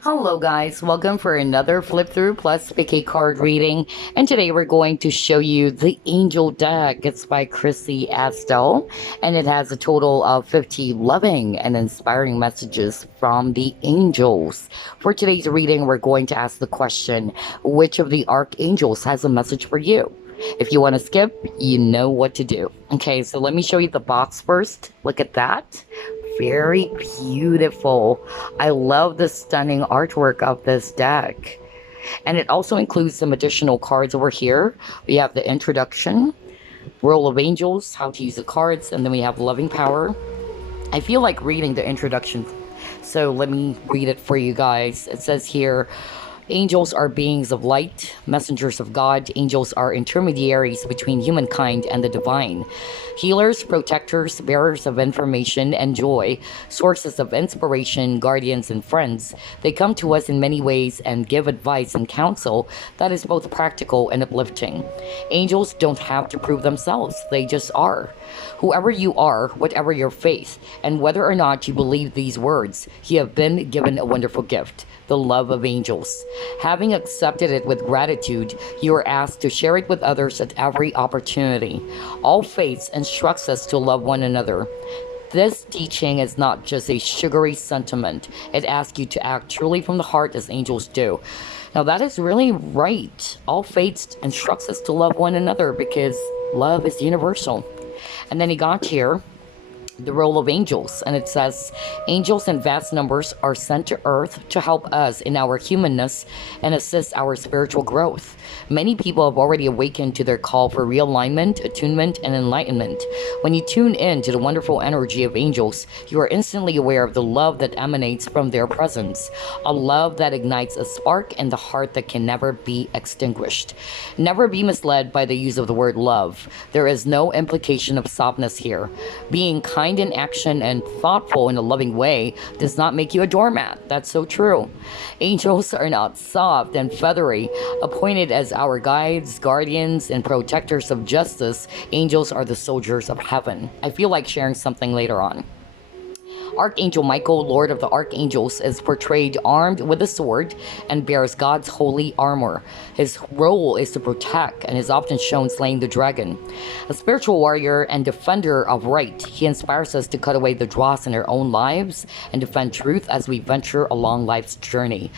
Hello guys, welcome for another flip through plus pick a card reading, and today we're going to show you the Angel deck. It's by Chrissie Astell, and it has a total of 50 loving and inspiring messages from the angels. For today's reading, we're going to ask the question, which of the archangels has a message for you? If you want to skip, you know what to do. Okay, so let me show you the box first. Look at that. Very beautiful. I love the stunning artwork of this deck. And it also includes some additional cards over here. We have the introduction, Roll of Angels, how to use the cards, and then we have Loving Power. I feel like reading the introduction, so let me read it for you guys. It says here, angels are beings of light, messengers of God. Angels are intermediaries between humankind and the divine. Healers, protectors, bearers of information and joy, sources of inspiration, guardians, and friends. They come to us in many ways and give advice and counsel that is both practical and uplifting. Angels don't have to prove themselves, they just are. Whoever you are, whatever your faith, and whether or not you believe these words, you have been given a wonderful gift, the love of angels. Having accepted it with gratitude, you are asked to share it with others at every opportunity. All faiths instructs us to love one another. This teaching is not just a sugary sentiment. It asks you to act truly from the heart as angels do. Now that is really right. All faiths instructs us to love one another because love is universal. And then he got here the role of angels, and it says angels in vast numbers are sent to earth to help us in our humanness and assist our spiritual growth. Many people have already awakened to their call for realignment, attunement, and enlightenment. When you tune in to the wonderful energy of angels, you are instantly aware of the love that emanates from their presence, a love that ignites a spark in the heart that can never be extinguished. Never be misled by the use of the word love. There is no implication of softness here. Being kind in action and thoughtful in a loving way does not make you a doormat. That's so true. Angels are not soft and feathery. Appointed as our guides, guardians, and protectors of justice, angels are the soldiers of heaven. I feel like sharing something later on. Archangel Michael, Lord of the Archangels, is portrayed armed with a sword and bears God's holy armor. His role is to protect and is often shown slaying the dragon. A spiritual warrior and defender of right, he inspires us to cut away the dross in our own lives and defend truth as we venture along life's journey.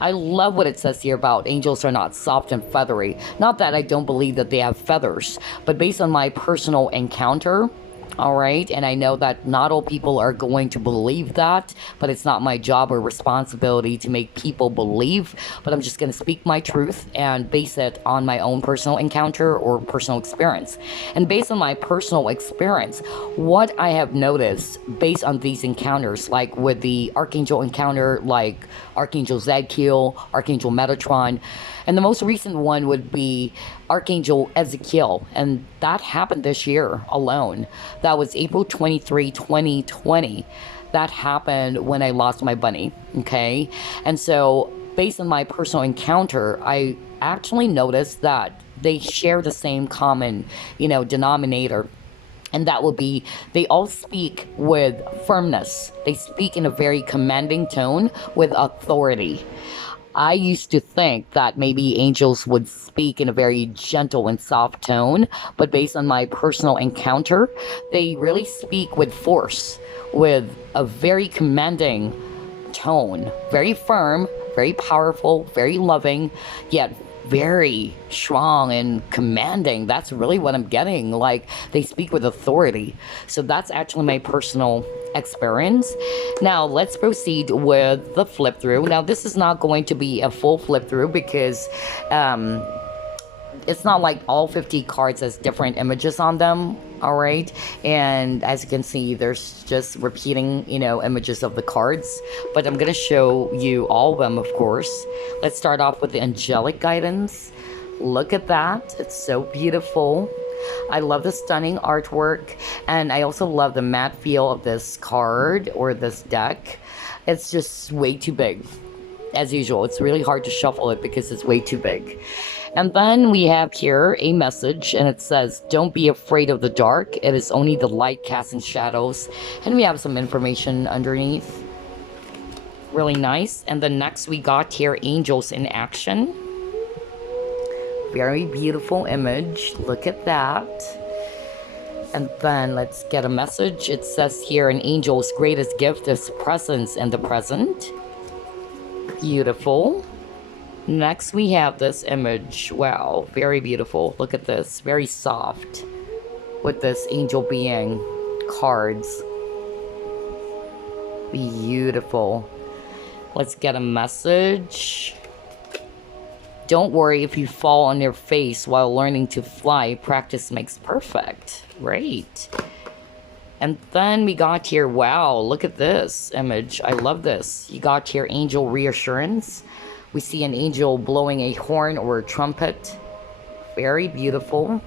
I love what it says here about angels are not soft and feathery. Not that I don't believe that they have feathers, but based on my personal encounter, all right, and I know that not all people are going to believe that, but it's not my job or responsibility to make people believe. But I'm just going to speak my truth and base it on my own personal encounter or personal experience. And based on my personal experience, what I have noticed based on these encounters, like with the Archangel encounter, like Archangel Zadkiel, Archangel Metatron, and the most recent one would be Archangel Ezekiel, and that happened this year alone. That was April 23, 2020. That happened when I lost my bunny, okay? And so, based on my personal encounter, I actually noticed that they share the same common, denominator. And that would be they all speak with firmness. They speak in a very commanding tone with authority. I used to think that maybe angels would speak in a very gentle and soft tone, but based on my personal encounter, they really speak with force, with a very commanding tone, very firm, very powerful, very loving, yet very strong and commanding. That's really what I'm getting. Like, they speak with authority. So that's actually my personal experience. Now let's proceed with the flip through. Now this is not going to be a full flip through because it's not like all 50 cards has different images on them. All right, and as you can see, there's just repeating images of the cards, but I'm gonna show you all of them, of course. Let's start off with the angelic guidance. Look at that, it's so beautiful. I love the stunning artwork, and I also love the matte feel of this card or this deck. It's just way too big. As usual, it's really hard to shuffle it because it's way too big. And then we have here a message, and it says, don't be afraid of the dark. It is only the light casting shadows. And we have some information underneath. really nice. And then next we got here Angels in Action. Very beautiful image. Look at that. And then let's get a message. It says here, an angel's greatest gift is presence in the present. Beautiful. Next we have this image. Wow, very beautiful. Look at this. Very soft. With this angel being cards. Beautiful. Let's get a message. Don't worry if you fall on your face while learning to fly. Practice makes perfect. Great. And then we got here, wow, look at this image. I love this. You got here angel reassurance. We see an angel blowing a horn or a trumpet. Very beautiful.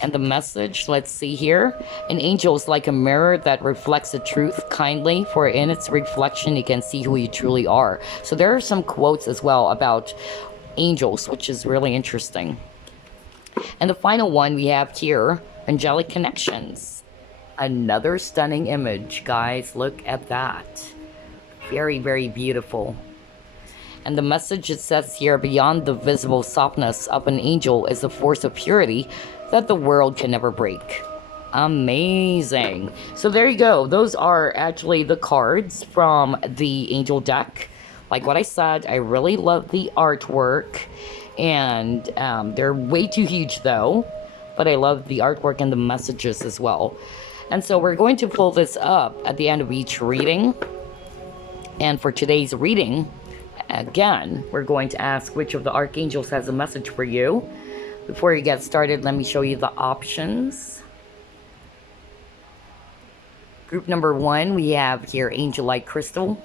And the message, let's see here. An angel is like a mirror that reflects the truth kindly, for in its reflection you can see who you truly are. So there are some quotes as well about angels, which is really interesting. And the final one we have here, angelic connections. Another stunning image, guys. Look at that. Very, very beautiful. And the message it says here, beyond the visible softness of an angel is a force of purity that the world can never break. Amazing. So there you go. Those are actually the cards from the angel deck. Like what I said, I really love the artwork. And they're way too huge though. But I love the artwork and the messages as well. And so we're going to pull this up at the end of each reading. And for today's reading, again, we're going to ask which of the archangels has a message for you. Before you get started, let me show you the options. Group number 1, we have here Angelite crystal.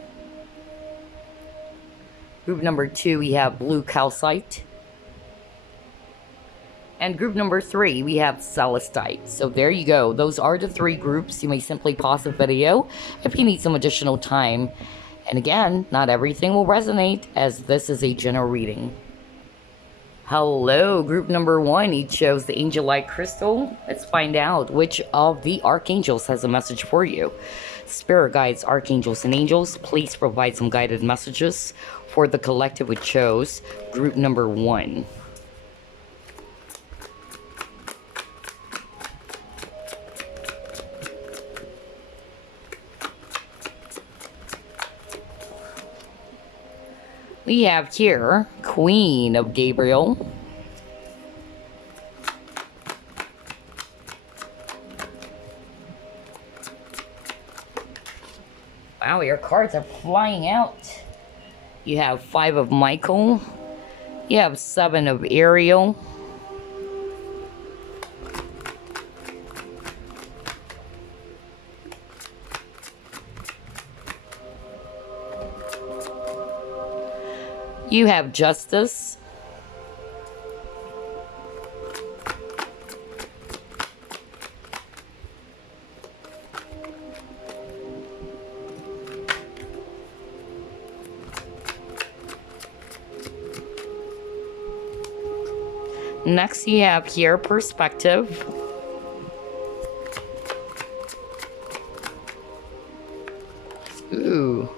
Group number 2, we have blue calcite. And group number 3, we have Celestite. So there you go. Those are the 3 groups. You may simply pause the video if you need some additional time. And again, not everything will resonate, as this is a general reading. Hello, group number 1. Each shows the Angelite crystal. Let's find out which of the archangels has a message for you. Spirit guides, archangels, and angels, please provide some guided messages for the collective which chose group number 1. We have here Queen of Gabriel. Wow, your cards are flying out. You have 5 of Michael. You have 7 of Ariel. You have Justice. Next you have here Perspective. Ooh.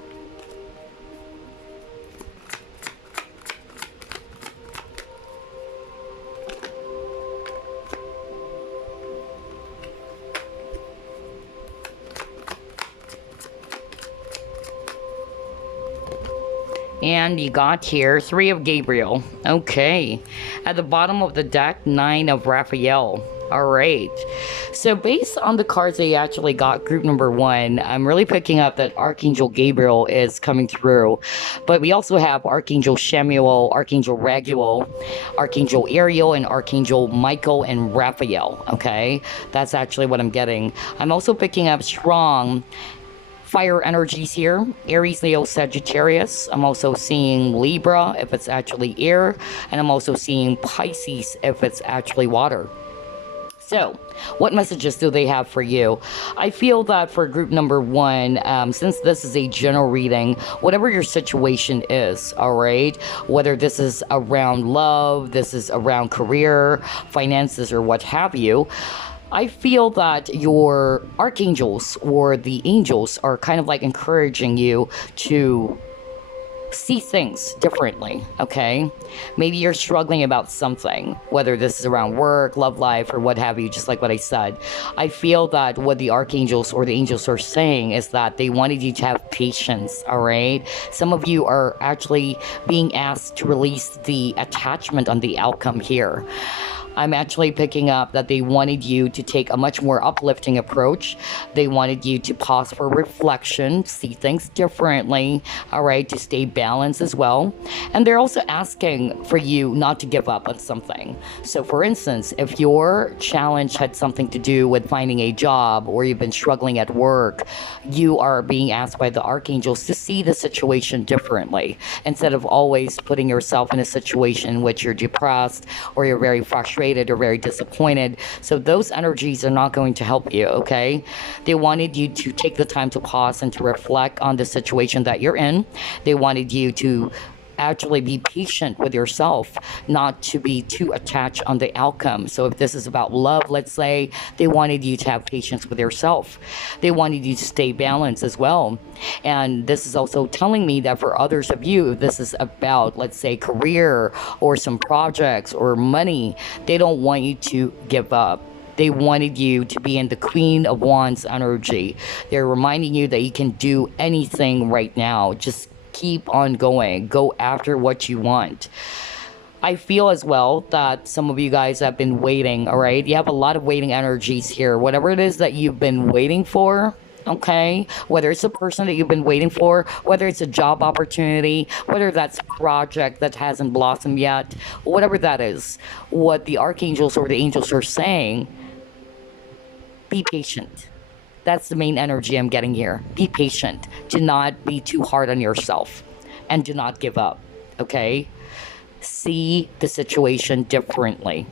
And you got here 3 of Gabriel. Okay. At the bottom of the deck, 9 of Raphael. Alright. So based on the cards they actually got, group number 1, I'm really picking up that Archangel Gabriel is coming through. But we also have Archangel Samuel, Archangel Raguel, Archangel Ariel, and Archangel Michael and Raphael. Okay. That's actually what I'm getting. I'm also picking up strong fire energies here. Aries, Leo, Sagittarius. I'm also seeing Libra if it's actually air. And I'm also seeing Pisces if it's actually water. So, what messages do they have for you? I feel that for group number 1, since this is a general reading, whatever your situation is, all right, whether this is around love, this is around career, finances, or what have you, I feel that your archangels or the angels are kind of like encouraging you to see things differently, okay? Maybe you're struggling about something, whether this is around work, love life, or what have you, just like what I said. I feel that what the archangels or the angels are saying is that they wanted you to have patience, all right? Some of you are actually being asked to release the attachment on the outcome here. I'm actually picking up that they wanted you to take a much more uplifting approach. They wanted you to pause for reflection, see things differently, all right, to stay balanced as well. And they're also asking for you not to give up on something. So, for instance, if your challenge had something to do with finding a job or you've been struggling at work, you are being asked by the archangels to see the situation differently instead of always putting yourself in a situation in which you're depressed or you're very frustrated or very disappointed. So those energies are not going to help you, okay? They wanted you to take the time to pause and to reflect on the situation that you're in. They wanted you to actually be patient with yourself, not to be too attached on the outcome. So if this is about love, let's say, they wanted you to have patience with yourself. They wanted you to stay balanced as well. And this is also telling me that for others of you, if this is about, let's say, career or some projects or money, they don't want you to give up. They wanted you to be in the Queen of Wands energy. They're reminding you that you can do anything right now. Just keep on going. Go after what you want. I feel as well that some of you guys have been waiting, all right? You have a lot of waiting energies here. Whatever it is that you've been waiting for, okay? Whether it's a person that you've been waiting for, whether it's a job opportunity, whether that's a project that hasn't blossomed yet, whatever that is, what the archangels or the angels are saying, be patient. That's the main energy I'm getting here. Be patient. Do not be too hard on yourself. And do not give up. Okay? See the situation differently.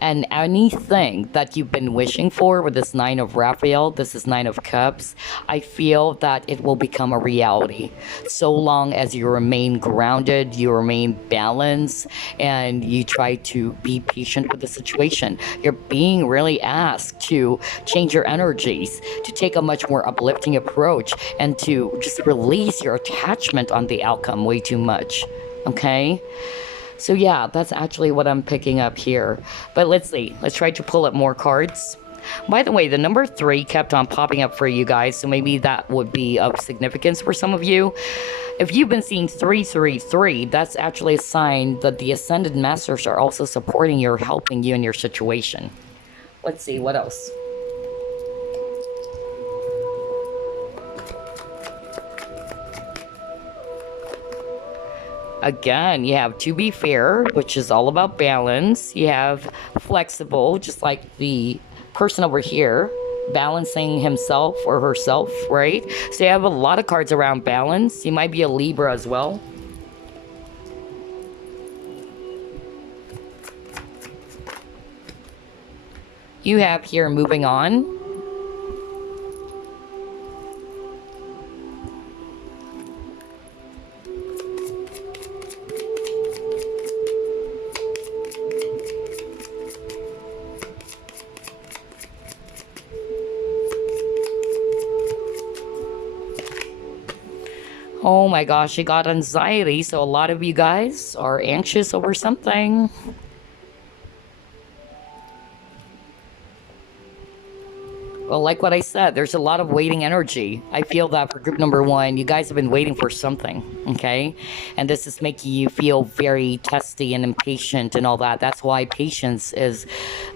And anything that you've been wishing for with this Nine of Raphael, this is Nine of Cups, I feel that it will become a reality. So long as you remain grounded, you remain balanced, and you try to be patient with the situation. You're being really asked to change your energies, to take a much more uplifting approach, and to just release your attachment on the outcome way too much. Okay? So yeah, that's actually what I'm picking up here. But let's see. Let's try to pull up more cards. By the way, the number 3 kept on popping up for you guys, so maybe that would be of significance for some of you. If you've been seeing 333, that's actually a sign that the Ascended Masters are also supporting you or helping you in your situation. Let's see, what else? Again, you have to be fair, which is all about balance. You have flexible, just like the person over here, balancing himself or herself, right? So you have a lot of cards around balance. You might be a Libra as well. You have here moving on. Oh my gosh, you got anxiety, so a lot of you guys are anxious over something. Well, like what I said, there's a lot of waiting energy. I feel that for group number 1, you guys have been waiting for something, okay? And this is making you feel very testy and impatient and all that. That's why patience is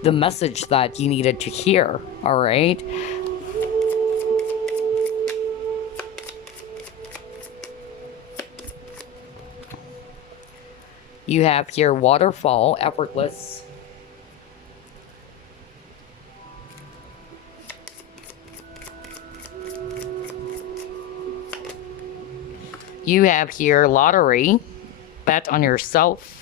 the message that you needed to hear, all right? You have here waterfall, effortless. You have here lottery, bet on yourself.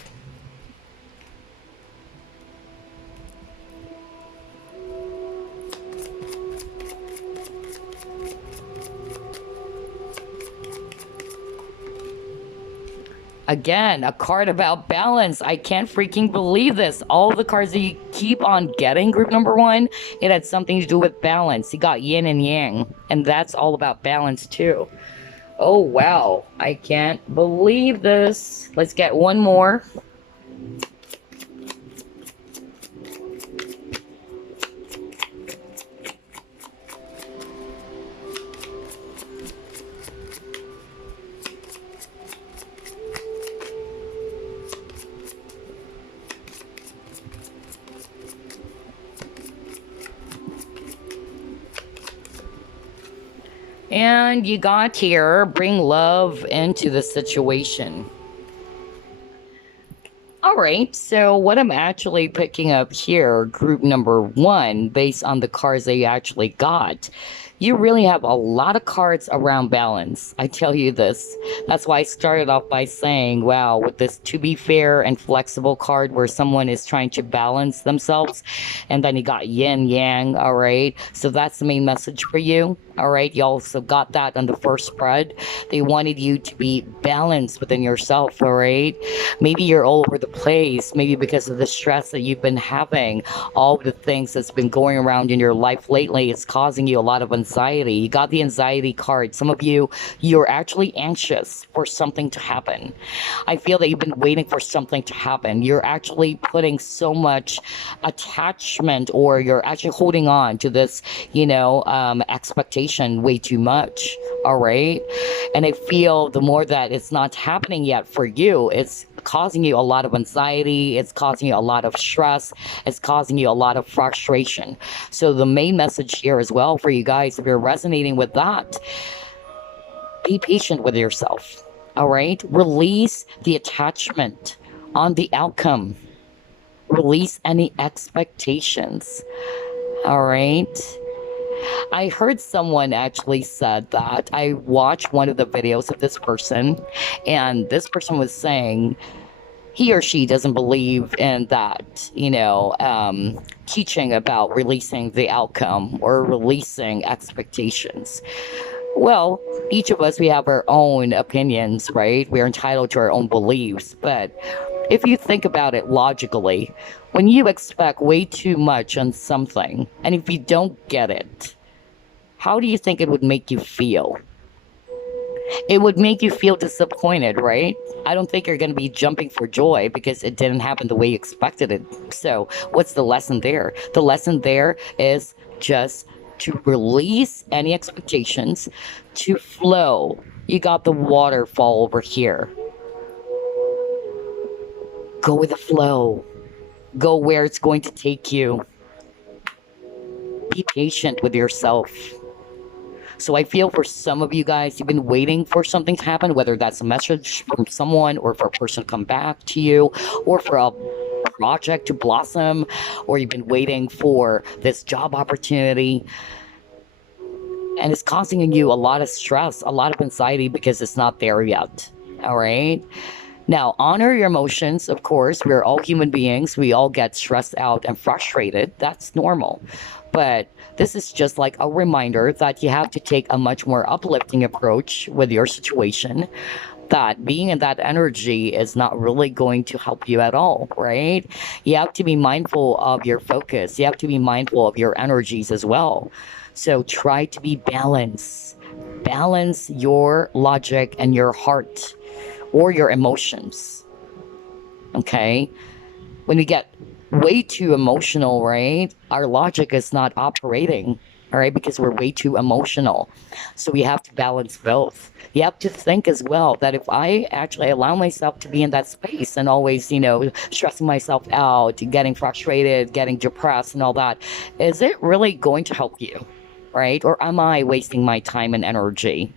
Again, a card about balance. I can't freaking believe this. All the cards that you keep on getting, group number one, it had something to do with balance. You got yin and yang, and that's all about balance too. Oh, wow. I can't believe this. Let's get one more. And you got here, bring love into the situation. All right, so what I'm actually picking up here, group number one, based on the cards that you actually got, you really have a lot of cards around balance. I tell you this. That's why I started off by saying, wow, with this to be fair and flexible card where someone is trying to balance themselves, and then you got yin yang, all right? So that's the main message for you, all right? You also got that on the first spread. They wanted you to be balanced within yourself, all right? Maybe you're all over the place, maybe because of the stress that you've been having, all the things that's been going around in your life lately, it's causing you a lot of anxiety. You got the anxiety card. Some of you, you're actually anxious for something to happen. I feel that you've been waiting for something to happen. You're actually putting so much attachment, or you're actually holding on to this, expectation way too much. All right. And I feel the more that it's not happening yet for you, it's causing you a lot of anxiety, it's causing you a lot of stress, it's causing you a lot of frustration. So the main message here as well for you guys, if you're resonating with that, be patient with yourself. All right, release the attachment on the outcome, release any expectations. All right. I heard someone actually said that. I watched one of the videos of this person, and this person was saying he or she doesn't believe in that, teaching about releasing the outcome or releasing expectations. Well, each of us, we have our own opinions, right? We're entitled to our own beliefs. But if you think about it logically, when you expect way too much on something, and if you don't get it, how do you think it would make you feel? It would make you feel disappointed, right? I don't think you're going to be jumping for joy because it didn't happen the way you expected it. So what's the lesson there? The lesson there is just to release any expectations, to flow. You got the waterfall over here. Go with the flow. Go where it's going to take you. Be patient with yourself. So I feel for some of you guys, you've been waiting for something to happen, whether that's a message from someone, or for a person to come back to you, or for a project to blossom, or you've been waiting for this job opportunity. And it's causing you a lot of stress, a lot of anxiety because it's not there yet. All right. Now, honor your emotions. Of course, we're all human beings. We all get stressed out and frustrated. That's normal. But this is just like a reminder that you have to take a much more uplifting approach with your situation, that being in that energy is not really going to help you at all, right? You have to be mindful of your focus. You have to be mindful of your energies as well. So try to be balanced. Balance your logic and your heart, or your emotions. Okay? When we get way too emotional, right? Our logic is not operating, all right? Because we're way too emotional. So we have to balance both. You have to think as well that if I actually allow myself to be in that space and always, stressing myself out, getting frustrated, getting depressed and all that, is it really going to help you, right? Or am I wasting my time and energy?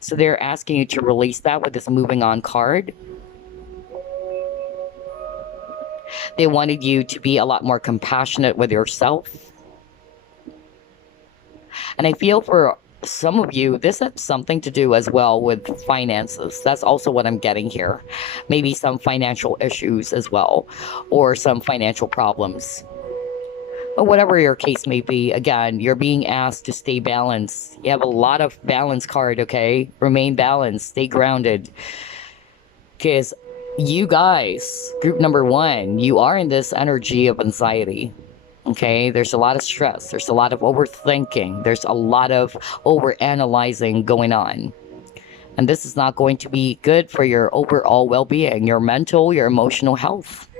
So they're asking you to release that with this moving on card. They wanted you to be a lot more compassionate with yourself. And I feel for some of you, this has something to do as well with finances. That's also what I'm getting here. Maybe some financial issues as well, or some financial problems. But whatever your case may be, again, you're being asked to stay balanced. You have a lot of balance card, okay? Remain balanced, stay grounded. Because You guys, group number one, you are in this energy of anxiety. Okay, there's a lot of stress, there's a lot of overthinking, there's a lot of overanalyzing going on. And this is not going to be good for your overall well being, your mental, your emotional health.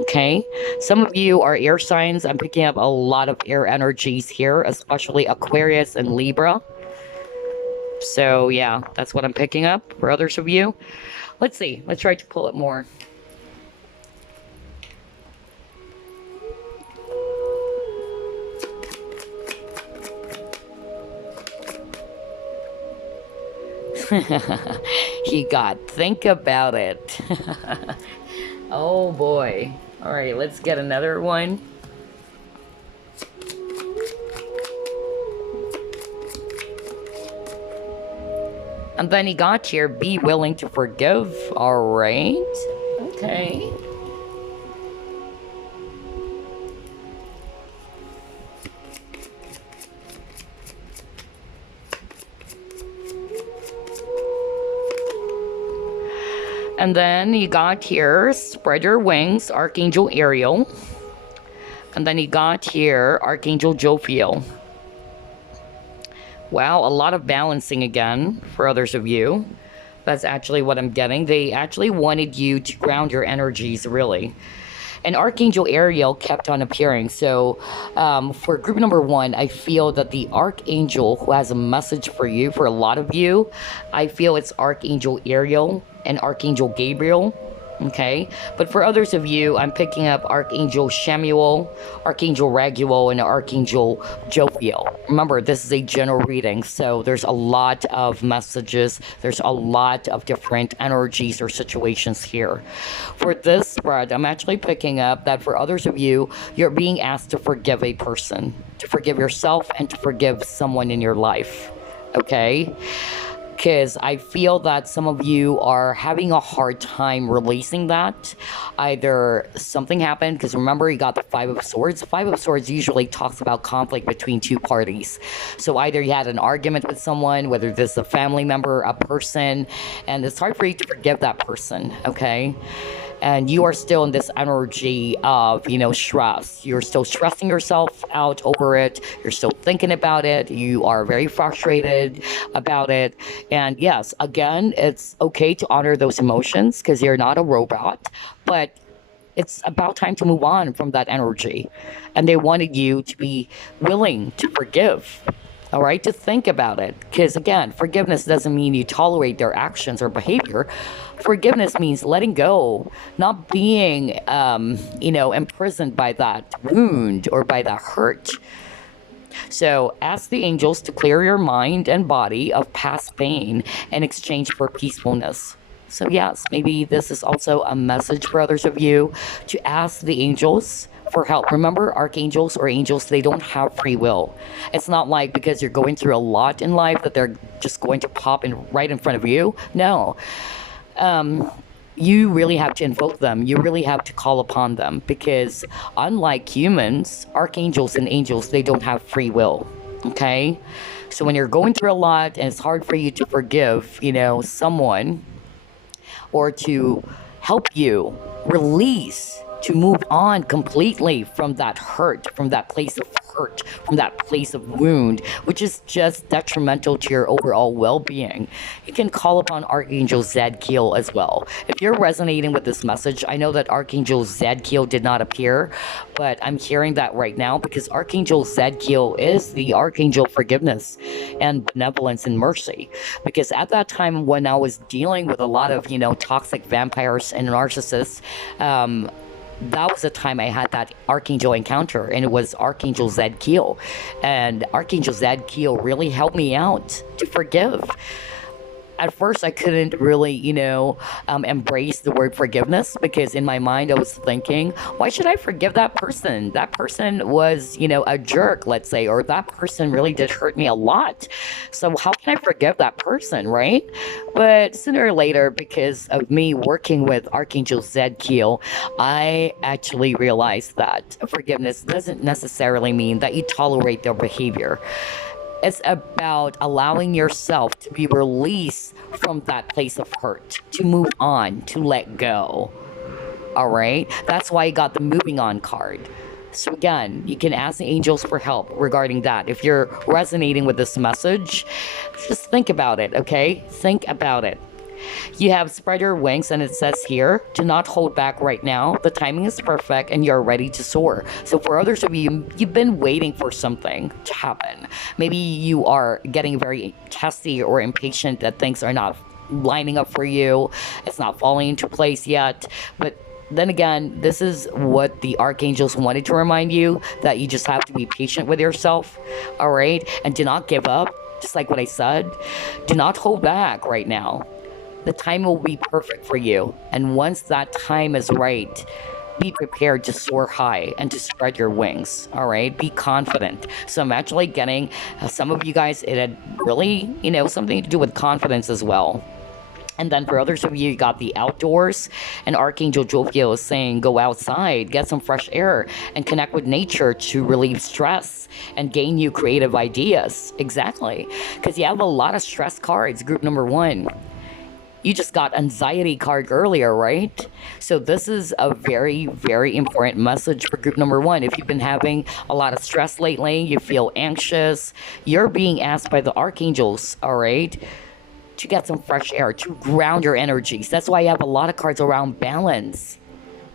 Okay, some of you are air signs. I'm picking up a lot of air energies here, especially Aquarius and Libra. So, yeah, that's what I'm picking up for others of you. Let's see, let's try to pull it more. He got, think about it. Oh boy. All right, let's get another one. And then he got here, be willing to forgive. All right. Okay. And then you got here, spread your wings, Archangel Ariel. And then you got here, Archangel Jophiel. Wow, a lot of balancing again for others of you. That's actually what I'm getting. They actually wanted you to ground your energies, really. And Archangel Ariel kept on appearing. So for group number one, I feel that the Archangel who has a message for you, for a lot of you, I feel it's Archangel Ariel and Archangel Gabriel. Okay, but for others of you, I'm picking up Archangel Shamuel, Archangel Raguel, and Archangel Jophiel. Remember, this is a general reading, so there's a lot of messages, there's a lot of different energies or situations here. For this spread, I'm actually picking up that for others of you, you're being asked to forgive a person, to forgive yourself, and to forgive someone in your life. Okay? Because I feel that some of you are having a hard time releasing that. Either something happened, because remember you got the Five of Swords. The Five of Swords usually talks about conflict between two parties. So either you had an argument with someone, whether this is a family member, a person, and it's hard for you to forgive that person, okay? And you are still in this energy of, stress. You're still stressing yourself out over it. You're still thinking about it. You are very frustrated about it. And yes, again, it's okay to honor those emotions because you're not a robot, but it's about time to move on from that energy. And they wanted you to be willing to forgive. All right, to think about it. Because again, forgiveness doesn't mean you tolerate their actions or behavior. Forgiveness means letting go, not being, imprisoned by that wound or by that hurt. So ask the angels to clear your mind and body of past pain in exchange for peacefulness. So yes, maybe this is also a message for others of you to ask the angels for help. Remember, archangels or angels, they don't have free will. It's not like because you're going through a lot in life that they're just going to pop in right in front of you. No. You really have to invoke them. You really have to call upon them because unlike humans, archangels and angels, they don't have free will. Okay? So when you're going through a lot and it's hard for you to forgive, someone or to help you release, to move on completely from that hurt, from that place of hurt, from that place of wound, which is just detrimental to your overall well-being. You can call upon Archangel Zadkiel as well. If you're resonating with this message, I know that Archangel Zadkiel did not appear, but I'm hearing that right now because Archangel Zadkiel is the Archangel forgiveness and benevolence and mercy. Because at that time when I was dealing with a lot of, toxic vampires and narcissists, that was the time I had that Archangel encounter, and it was Archangel Zadkiel. And Archangel Zadkiel really helped me out to forgive. At first, I couldn't really, embrace the word forgiveness because in my mind, I was thinking, why should I forgive that person? That person was, a jerk, let's say, or that person really did hurt me a lot. So how can I forgive that person, right? But sooner or later, because of me working with Archangel Zadkiel, I actually realized that forgiveness doesn't necessarily mean that you tolerate their behavior. It's about allowing yourself to be released from that place of hurt, to move on, to let go. All right? That's why you got the moving on card. So again, you can ask the angels for help regarding that. If you're resonating with this message, just think about it, okay? Think about it. You have spread your wings, and it says here, do not hold back right now. The timing is perfect and you're ready to soar. So for others of you, you've been waiting for something to happen. Maybe you are getting very testy or impatient that things are not lining up for you. It's not falling into place yet. But then again, this is what the archangels wanted to remind you, that you just have to be patient with yourself, all right? And do not give up, just like what I said. Do not hold back right now. The time will be perfect for you. And once that time is right, be prepared to soar high and to spread your wings, all right? Be confident. So I'm actually getting, some of you guys, it had really, something to do with confidence as well. And then for others of you, you got the outdoors, and Archangel Jophiel is saying, go outside, get some fresh air, and connect with nature to relieve stress and gain new creative ideas. Exactly. Because you have a lot of stress cards, group number 1. You just got anxiety card earlier, right? So this is a very, very important message for group number 1. If you've been having a lot of stress lately, you feel anxious, you're being asked by the archangels, all right, to get some fresh air, to ground your energies. That's why you have a lot of cards around balance.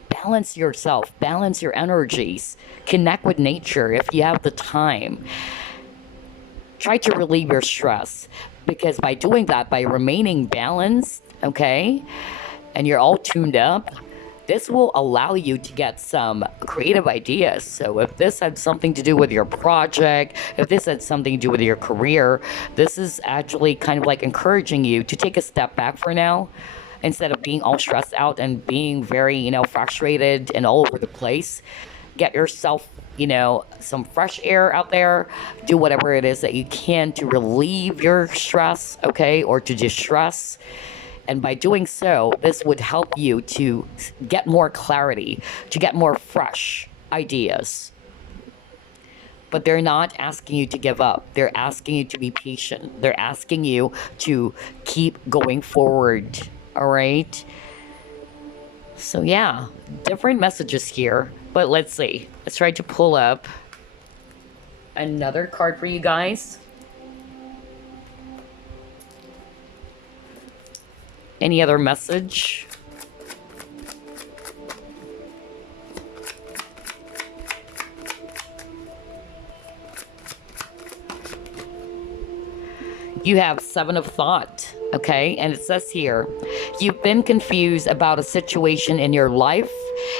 Balance yourself, balance your energies, connect with nature if you have the time. Try to relieve your stress, because by doing that, by remaining balanced, okay, and you're all tuned up, this will allow you to get some creative ideas. So if this had something to do with your project, if this had something to do with your career, this is actually kind of like encouraging you to take a step back for now, instead of being all stressed out and being very, frustrated and all over the place. Get yourself, some fresh air out there. Do whatever it is that you can to relieve your stress, okay, or to distress. And by doing so, this would help you to get more clarity, to get more fresh ideas. But they're not asking you to give up. They're asking you to be patient. They're asking you to keep going forward, all right? So yeah, different messages here. But let's see. Let's try to pull up another card for you guys. Any other message? You have 7 of thought, okay? And it says here, you've been confused about a situation in your life,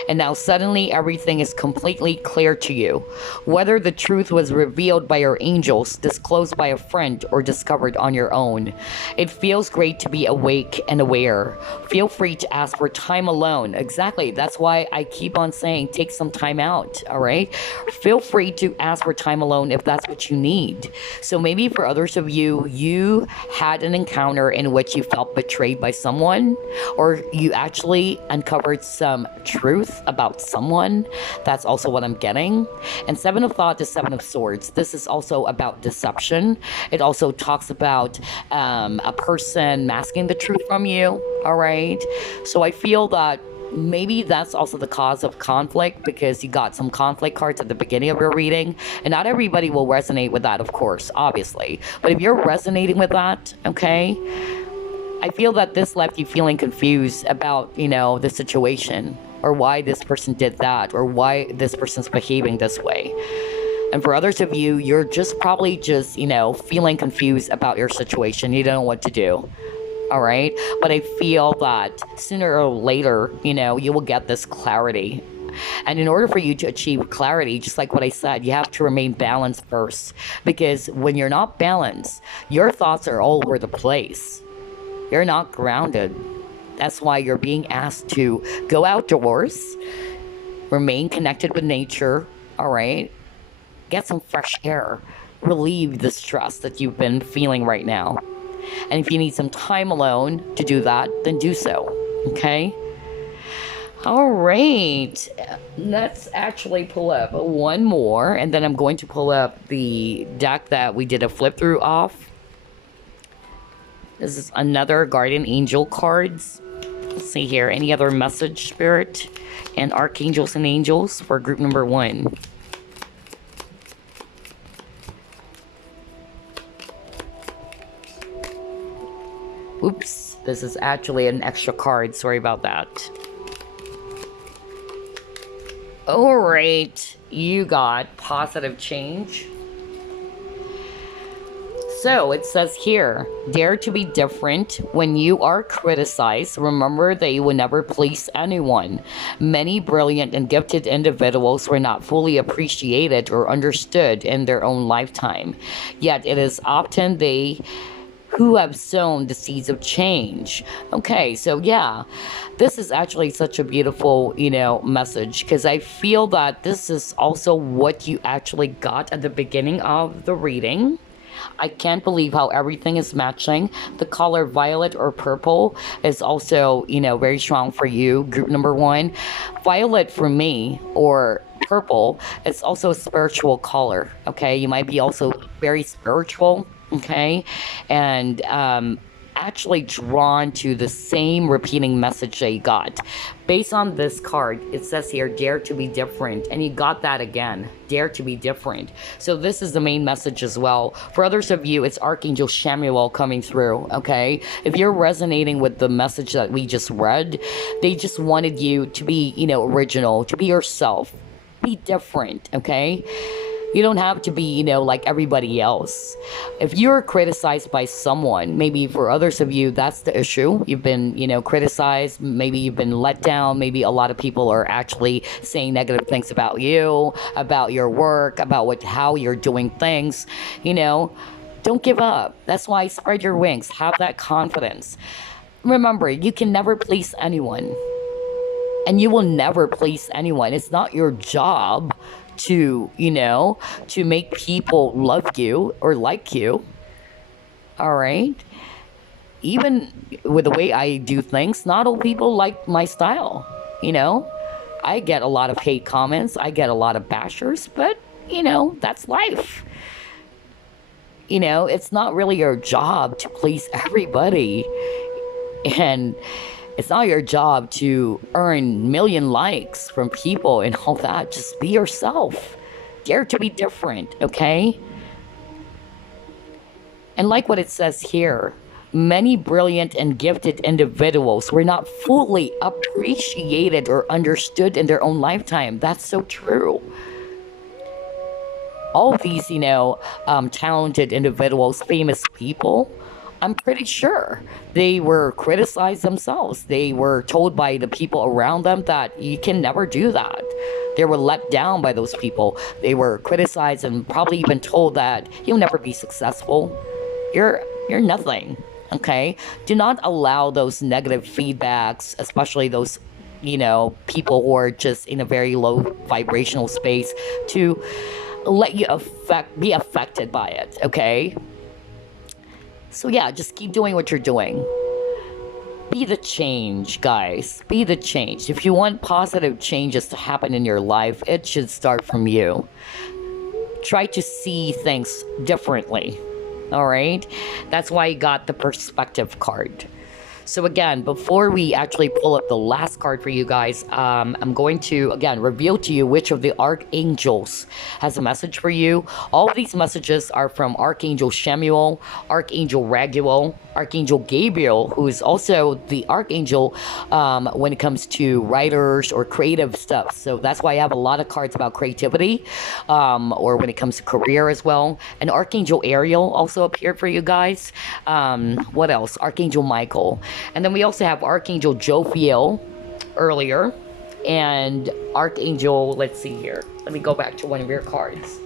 and now suddenly everything is completely clear to you. Whether the truth was revealed by your angels, disclosed by a friend, or discovered on your own. It feels great to be awake and aware. Feel free to ask for time alone. Exactly. That's why I keep on saying take some time out, all right? Feel free to ask for time alone if that's what you need. So maybe for others of you, you had an encounter in which you felt betrayed by someone, or you actually uncovered some truth about someone. That's also what I'm getting. And 7 of thought is 7 of swords. This is also about deception. It also talks about a person masking the truth from you, all right? So I feel that maybe that's also the cause of conflict, because you got some conflict cards at the beginning of your reading, and not everybody will resonate with that, of course, obviously. But if you're resonating with that, okay, I feel that this left you feeling confused about, the situation, or why this person did that, or why this person's behaving this way. And for others of you, you're just probably just, feeling confused about your situation. You don't know what to do. All right. But I feel that sooner or later, you will get this clarity. And in order for you to achieve clarity, just like what I said, you have to remain balanced first. Because when you're not balanced, your thoughts are all over the place. You're not grounded. That's why you're being asked to go outdoors, remain connected with nature, all right? Get some fresh air. Relieve the stress that you've been feeling right now. And if you need some time alone to do that, then do so, okay? All right, let's actually pull up one more, and then I'm going to pull up the deck that we did a flip through off. This is another Guardian Angel cards. Let's see here, any other message, Spirit, and Archangels and Angels for group number 1. Oops, this is actually an extra card. Sorry about that. All right, you got positive change. So it says here, dare to be different. When you are criticized, remember that you will never please anyone. Many brilliant and gifted individuals were not fully appreciated or understood in their own lifetime. Yet it is often they who have sown the seeds of change. Okay, so yeah, this is actually such a beautiful, message, because I feel that this is also what you actually got at the beginning of the reading. I can't believe how everything is matching. The color violet or purple is also, very strong for you, group number 1. Violet for me, or purple, it's also a spiritual color, okay? You might be also very spiritual, okay? And actually drawn to the same repeating message that you got. Based on this card, it says here, dare to be different. And you got that again, dare to be different. So this is the main message as well. For others of you, it's Archangel Samuel coming through, okay? If you're resonating with the message that we just read, they just wanted you to be, original, to be yourself. Be different, okay? You don't have to be, like everybody else. If you're criticized by someone, maybe for others of you, that's the issue. You've been, criticized. Maybe you've been let down. Maybe a lot of people are actually saying negative things about you, about your work, about how you're doing things. Don't give up. That's why spread your wings. Have that confidence. Remember, you can never please anyone. And you will never please anyone. It's not your job to make people love you or like you. All right, even with the way I do things, not all people like my style. I get a lot of hate comments, I get a lot of bashers, but that's life. It's not really your job to please everybody, and it's not your job to earn million likes from people and all that. Just be yourself. Dare to be different, okay? And like what it says here, many brilliant and gifted individuals were not fully appreciated or understood in their own lifetime. That's so true. All these, talented individuals, famous people, I'm pretty sure they were criticized themselves. They were told by the people around them that you can never do that. They were let down by those people. They were criticized and probably even told that you'll never be successful. You're nothing. Okay? Do not allow those negative feedbacks, especially those people who are just in a very low vibrational space, to let you be affected by it. Okay? So yeah, just keep doing what you're doing. Be the change, guys. Be the change. If you want positive changes to happen in your life, it should start from you. Try to see things differently. All right? That's why you got the perspective card. So again, before we actually pull up the last card for you guys, I'm going to, again, reveal to you which of the Archangels has a message for you. All of these messages are from Archangel Samuel, Archangel Raguel, Archangel Gabriel, who is also the Archangel when it comes to writers or creative stuff. So that's why I have a lot of cards about creativity, or when it comes to career as well. And Archangel Ariel also appeared for you guys. What else? Archangel Michael. And then we also have Archangel Jophiel earlier. And Archangel, let's see here. Let me go back to one of your cards.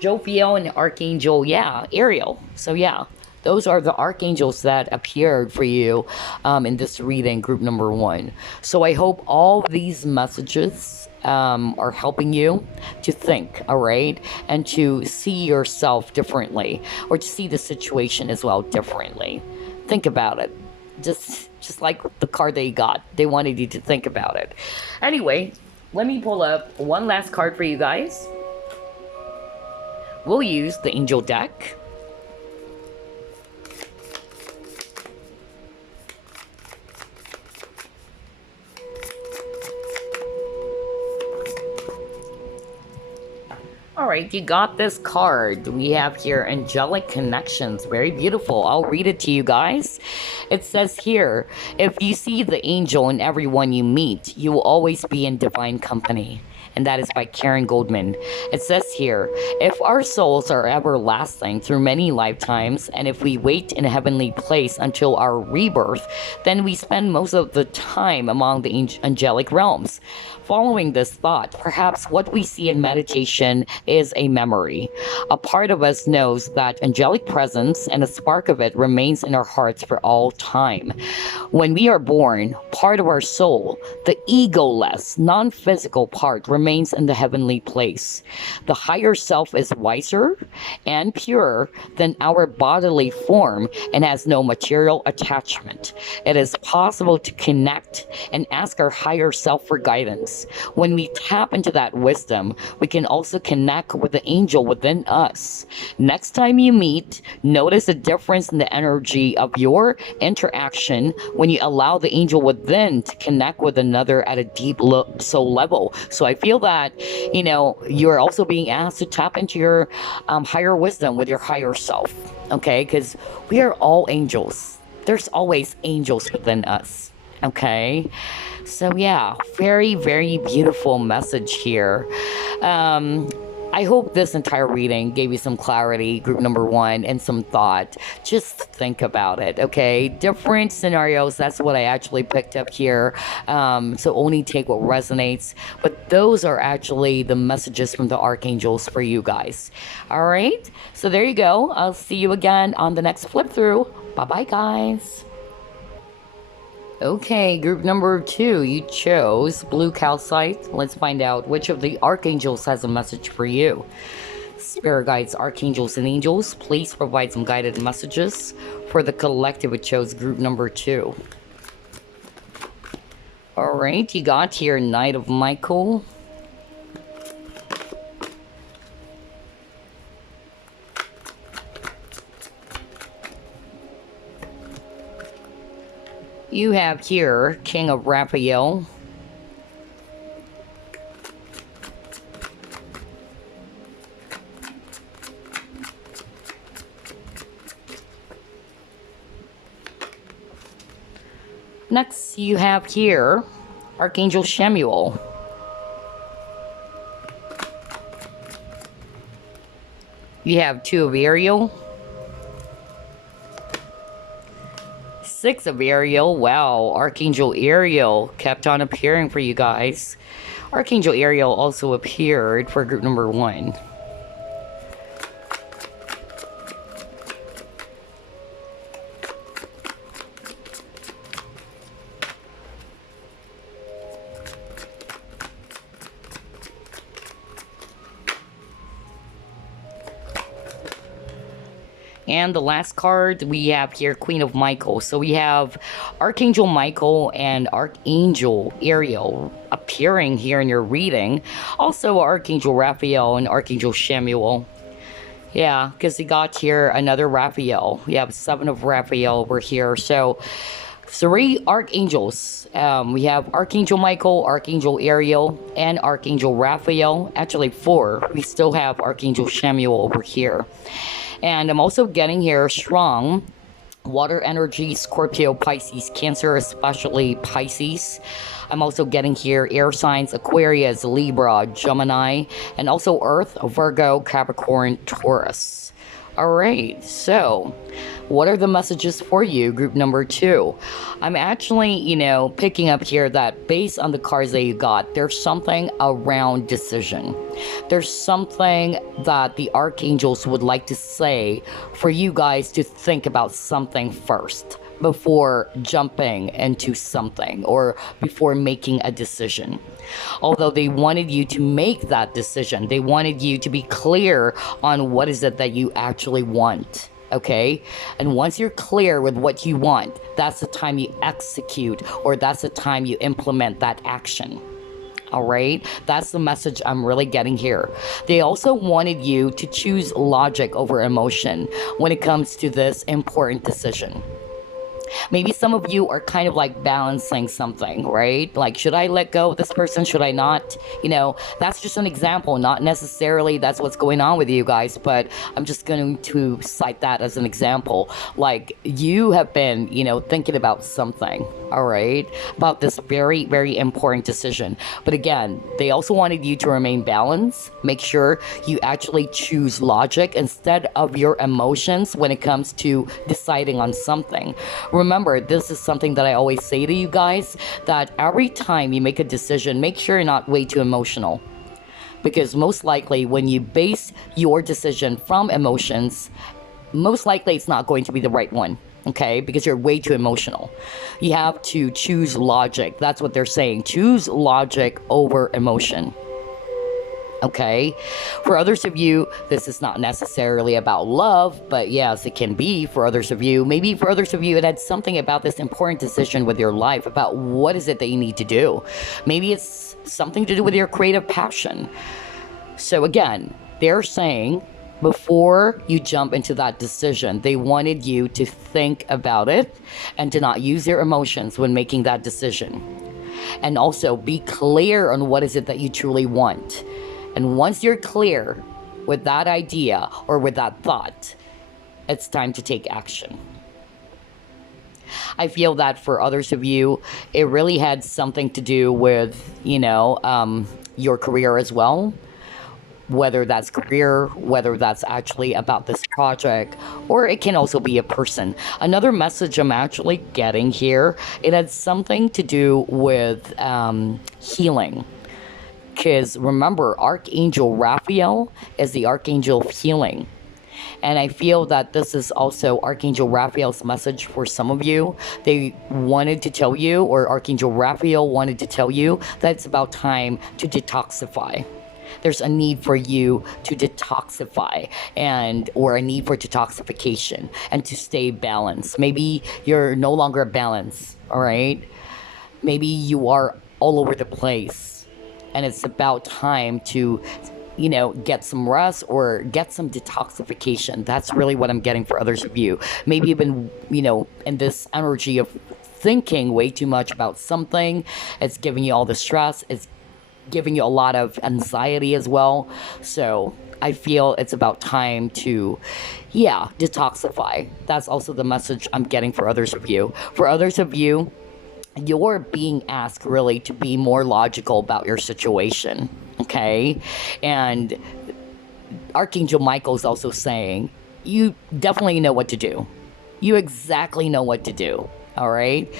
Jophiel and Archangel, Ariel. So yeah, those are the Archangels that appeared for you in this reading, group number 1. So I hope all these messages are helping you to think, all right? And to see yourself differently, or to see the situation as well differently. Think about it. Just like the card that you got. They wanted you to think about it. Anyway, let me pull up one last card for you guys. We'll use the Angel deck. Alright, you got this card. We have here Angelic Connections. Very beautiful. I'll read it to you guys. It says here, if you see the angel in everyone you meet, you will always be in divine company. And that is by Karen Goldman. It says here, if our souls are everlasting through many lifetimes, and if we wait in a heavenly place until our rebirth, then we spend most of the time among the angelic realms. Following this thought, perhaps what we see in meditation is a memory. A part of us knows that angelic presence and a spark of it remains in our hearts for all time. When we are born, part of our soul, the egoless, non-physical part, remains in the heavenly place. The higher self is wiser and purer than our bodily form and has no material attachment. It is possible to connect and ask our higher self for guidance. When we tap into that wisdom, we can also connect with the angel within us. Next time you meet, notice the difference in the energy of your interaction when you allow the angel within to connect with another at a deep soul level. So I feel that, you're also being asked to tap into your higher wisdom with your higher self, okay? Because we are all angels. There's always angels within us. Okay, so yeah, very, very beautiful message here. I hope this entire reading gave you some clarity, group number one, and some thought. Just think about it, okay? Different scenarios, that's what I actually picked up here. So only take what resonates. But those are actually the messages from the Archangels for you guys. All right, so there you go. I'll see you again on the next flip through. Bye-bye, guys. Okay, group number two, you chose blue calcite. Let's find out which of the archangels has a message for you. Spirit guides, archangels, and angels, please provide some guided messages. For the collective, it chose group number two. All right, you got here Knight of Michael. You have here King of Raphael. Next, you have here Archangel Samuel. You have two of Ariel. 6 of Ariel. Wow, Archangel Ariel kept on appearing for you guys. Archangel Ariel also appeared for group number 1. And the last card we have here, Queen of Michael. So we have Archangel Michael and Archangel Ariel appearing here in your reading. Also Archangel Raphael and Archangel Samuel. Yeah, because we got here another Raphael. We have 7 of Raphael over here. So 3 archangels. We have Archangel Michael, Archangel Ariel, and Archangel Raphael. Actually 4. We still have Archangel Samuel over here. And I'm also getting here strong water energy, Scorpio, Pisces, Cancer, especially Pisces. I'm also getting here air signs, Aquarius, Libra, Gemini, and also Earth, Virgo, Capricorn, Taurus. All right, so what are the messages for you, group number 2? I'm actually, picking up here that based on the cards that you got, there's something around decision. There's something that the archangels would like to say for you guys to think about something first before jumping into something or before making a decision. Although they wanted you to make that decision, they wanted you to be clear on what is it that you actually want. Okay, and once you're clear with what you want, that's the time you execute, or that's the time you implement that action. All right, that's the message I'm really getting here. They also wanted you to choose logic over emotion when it comes to this important decision. Maybe some of you are kind of like balancing something, right? Like, should I let go of this person? Should I not? That's just an example. Not necessarily that's what's going on with you guys, but I'm just going to cite that as an example. Like, you have been, thinking about something, all right, about this very, very important decision. But again, they also wanted you to remain balanced. Make sure you actually choose logic instead of your emotions when it comes to deciding on something. Remember, this is something that I always say to you guys, that every time you make a decision, make sure you're not way too emotional. Because most likely when you base your decision from emotions, most likely it's not going to be the right one. Okay, because you're way too emotional. You have to choose logic. That's what they're saying. Choose logic over emotion. Okay, for others of you, this is not necessarily about love, but yes, it can be for others of you. Maybe for others of you, it had something about this important decision with your life, about what is it that you need to do. Maybe it's something to do with your creative passion. So again, they're saying, before you jump into that decision, they wanted you to think about it and to not use your emotions when making that decision. And also be clear on what is it that you truly want. And once you're clear with that idea or with that thought, it's time to take action. I feel that for others of you, it really had something to do with, your career as well. Whether that's career, whether that's actually about this project, or it can also be a person. Another message I'm actually getting here, it had something to do with healing. Because remember, Archangel Raphael is the Archangel of healing. And I feel that this is also Archangel Raphael's message for some of you. They wanted to tell you, or Archangel Raphael wanted to tell you, that it's about time to detoxify. There's a need for you to detoxify, or a need for detoxification and to stay balanced. Maybe you're no longer balanced, all right? Maybe you are all over the place. And it's about time to, get some rest or get some detoxification. That's really what I'm getting for others of you. Maybe you've been, in this energy of thinking way too much about something. It's giving you all the stress. It's giving you a lot of anxiety as well. So I feel it's about time to, detoxify. That's also the message I'm getting for others of you. For others of you, you're being asked really to be more logical about your situation, okay? And Archangel Michael's also saying, you definitely know what to do. You exactly know what to do, all right?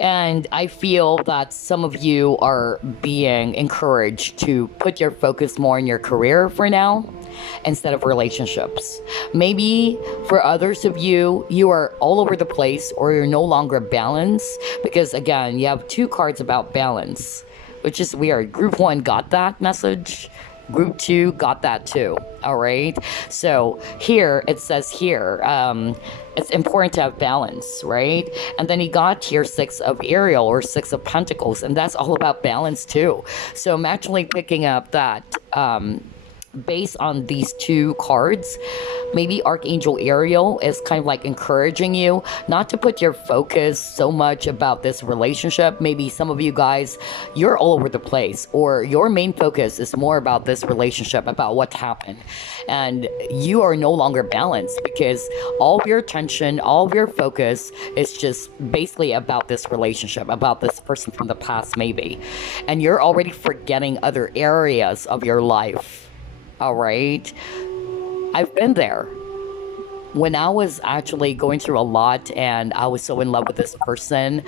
And I feel that some of you are being encouraged to put your focus more on your career for now, instead of relationships. Maybe for others of you, you are all over the place, or you're no longer balanced, because again, you have two cards about balance, which is weird. Group 1 got that message. Group 2 got that too. All right. So here it says here, it's important to have balance, right? And then he got here 6 of Ethereal, or 6 of Pentacles, and that's all about balance too. So I'm actually picking up that based on these two cards, maybe Archangel Ethereal is kind of like encouraging you not to put your focus so much about this relationship. Maybe some of you guys, you're all over the place, or your main focus is more about this relationship, about what happened, and you are no longer balanced because all of your attention, all of your focus is just basically about this relationship, about this person from the past maybe, and you're already forgetting other areas of your life. All right, I've been there. When I was actually going through a lot and I was so in love with this person,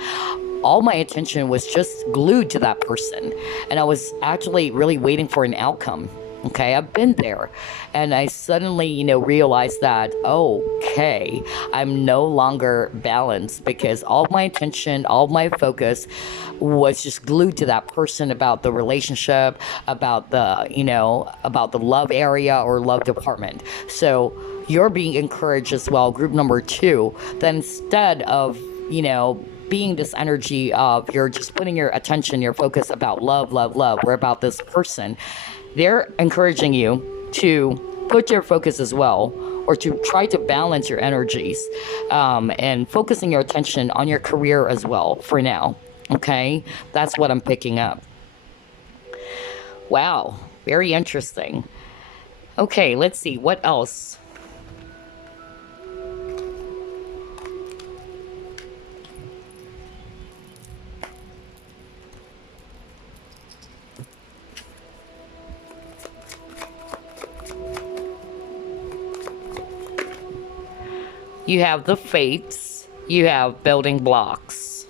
all my attention was just glued to that person. And I was actually really waiting for an outcome. Okay, I've been there. And I suddenly, realized that, okay, I'm no longer balanced because all my attention, all my focus was just glued to that person, about the relationship, about the, about the love area or love department. So you're being encouraged as well, group number 2, that instead of, being this energy of you're just putting your attention, your focus about love, love, love, or about this person, they're encouraging you to put your focus as well, or to try to balance your energies, and focusing your attention on your career as well for now. Okay, that's what I'm picking up. Wow, very interesting. Okay, let's see what else. You have the fates, you have building blocks.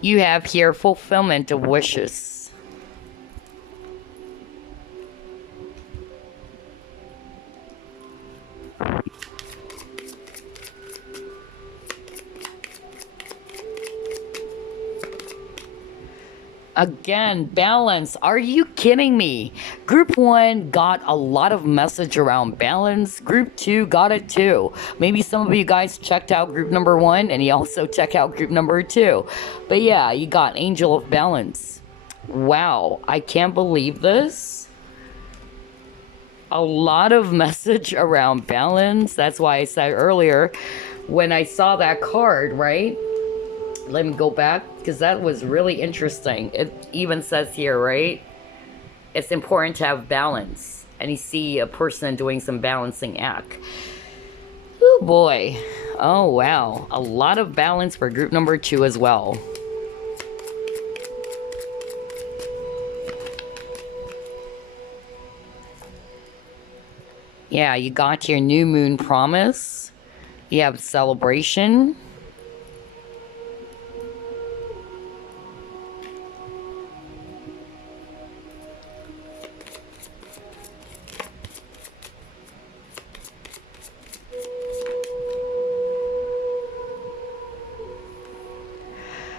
You have here fulfillment of wishes. Again, balance. Are you kidding me? Group 1 got a lot of message around balance. Group 2 got it too. Maybe some of you guys checked out group number 1 and you also check out group number 2. But yeah, you got Angel of Balance. Wow, I can't believe this. A lot of message around balance. That's why I said earlier, when I saw that card, right? Let me go back, because that was really interesting. It even says here, right? It's important to have balance. And you see a person doing some balancing act. Oh boy. Oh wow. A lot of balance for group number 2 as well. Yeah, you got your new moon promise. You have celebration.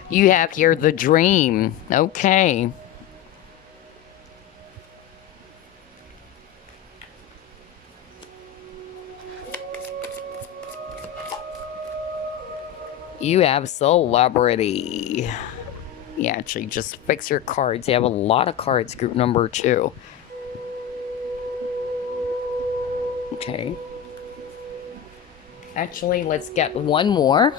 You have here the dream. Okay. You have celebrity. Yeah, actually, just fix your cards. You have a lot of cards, group number 2. Okay. Actually, let's get one more.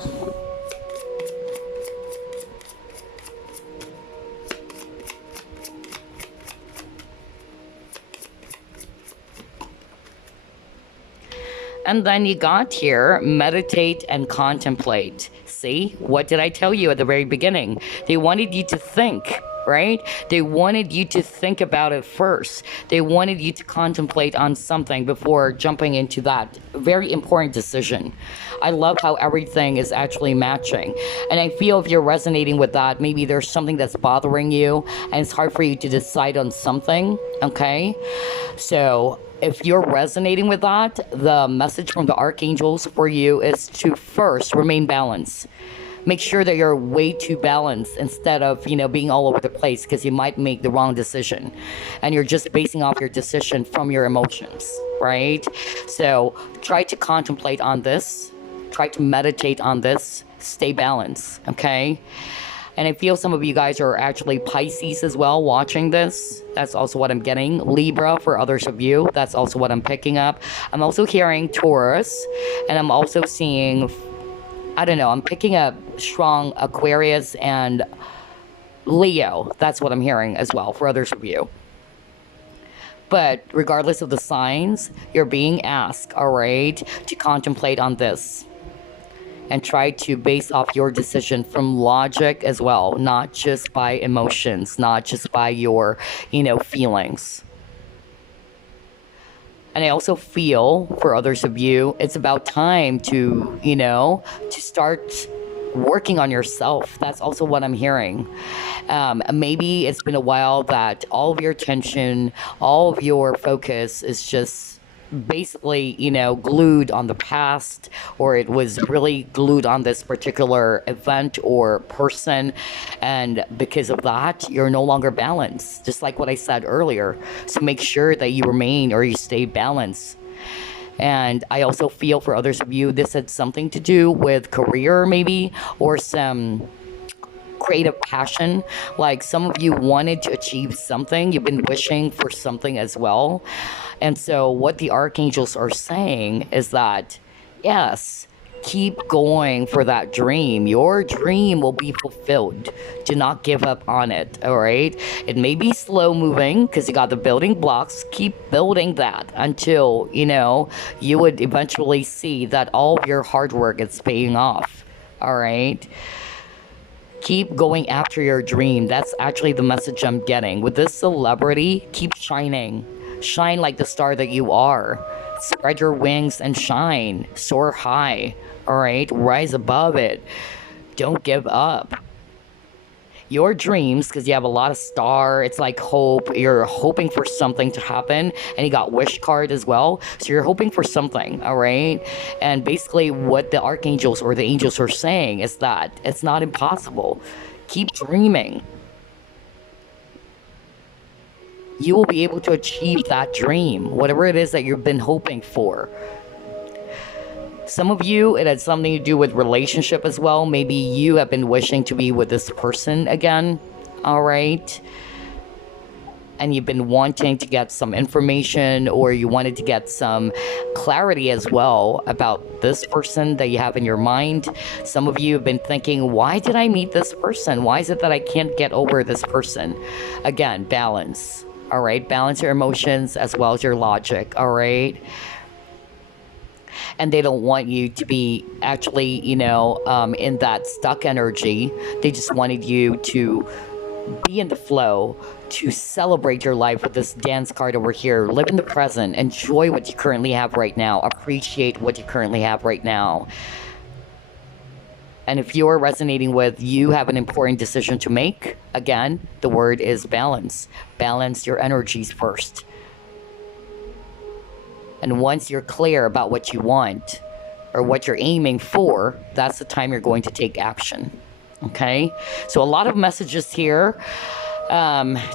And then you got here, meditate and contemplate. See, what did I tell you at the very beginning? They wanted you to think, right? They wanted you to think about it first. They wanted you to contemplate on something before jumping into that very important decision. I love how everything is actually matching. And I feel if you're resonating with that, maybe there's something that's bothering you and it's hard for you to decide on something, okay? So if you're resonating with that, the message from the Archangels for you is to first remain balanced. Make sure that you're way too balanced instead of, being all over the place, because you might make the wrong decision. And you're just basing off your decision from your emotions, right? So try to contemplate on this. Try to meditate on this. Stay balanced, okay? And I feel some of you guys are actually Pisces as well watching this. That's also what I'm getting. Libra for others of you. That's also what I'm picking up. I'm also hearing Taurus. And I'm also seeing, I don't know, I'm picking up strong Aquarius and Leo. That's what I'm hearing as well for others of you. But regardless of the signs, you're being asked, all right, to contemplate on this. And try to base off your decision from logic as well, not just by emotions, not just by your, feelings. And I also feel, for others of you, it's about time to, to start working on yourself. That's also what I'm hearing. Maybe it's been a while that all of your attention, all of your focus is just basically, you know, glued on the past, or it was really glued on this particular event or person. And because of that, you're no longer balanced, just like what I said earlier. So make sure that you remain or you stay balanced. And I also feel for others of you, this had something to do with career, maybe, or some creative passion. Like some of you wanted to achieve something, you've been wishing for something as well. And so what the archangels are saying is that, yes, keep going for that dream. Your dream will be fulfilled. Do not give up on it, all right? It may be slow moving because you got the building blocks. Keep building that until, you know, you would eventually see that all of your hard work is paying off, all right? Keep going after your dream. That's actually the message I'm getting. With this celebrity, keep shining. Shine like the star that you are. Spread your wings and shine. Soar high. All right? Rise above it. Don't give up. Your dreams, because you have a lot of star, it's like hope. You're hoping for something to happen, and you got wish card as well. So you're hoping for something, all right? And basically what the archangels or the angels are saying is that it's not impossible. Keep dreaming. You will be able to achieve that dream, whatever it is that you've been hoping for. Some of you, it had something to do with relationship as well. Maybe you have been wishing to be with this person again, all right? And you've been wanting to get some information, or you wanted to get some clarity as well about this person that you have in your mind. Some of you have been thinking, why did I meet this person? Why is it that I can't get over this person? Again, balance, all right? Balance your emotions as well as your logic, all right? And they don't want you to be actually, you know, in that stuck energy. They just wanted you to be in the flow, to celebrate your life with this dance card over here. Live in the present. Enjoy what you currently have right now. Appreciate what you currently have right now. And if you're resonating with, you have an important decision to make, again, the word is balance. Balance your energies first. And once you're clear about what you want or what you're aiming for, that's the time you're going to take action. Okay? So a lot of messages here.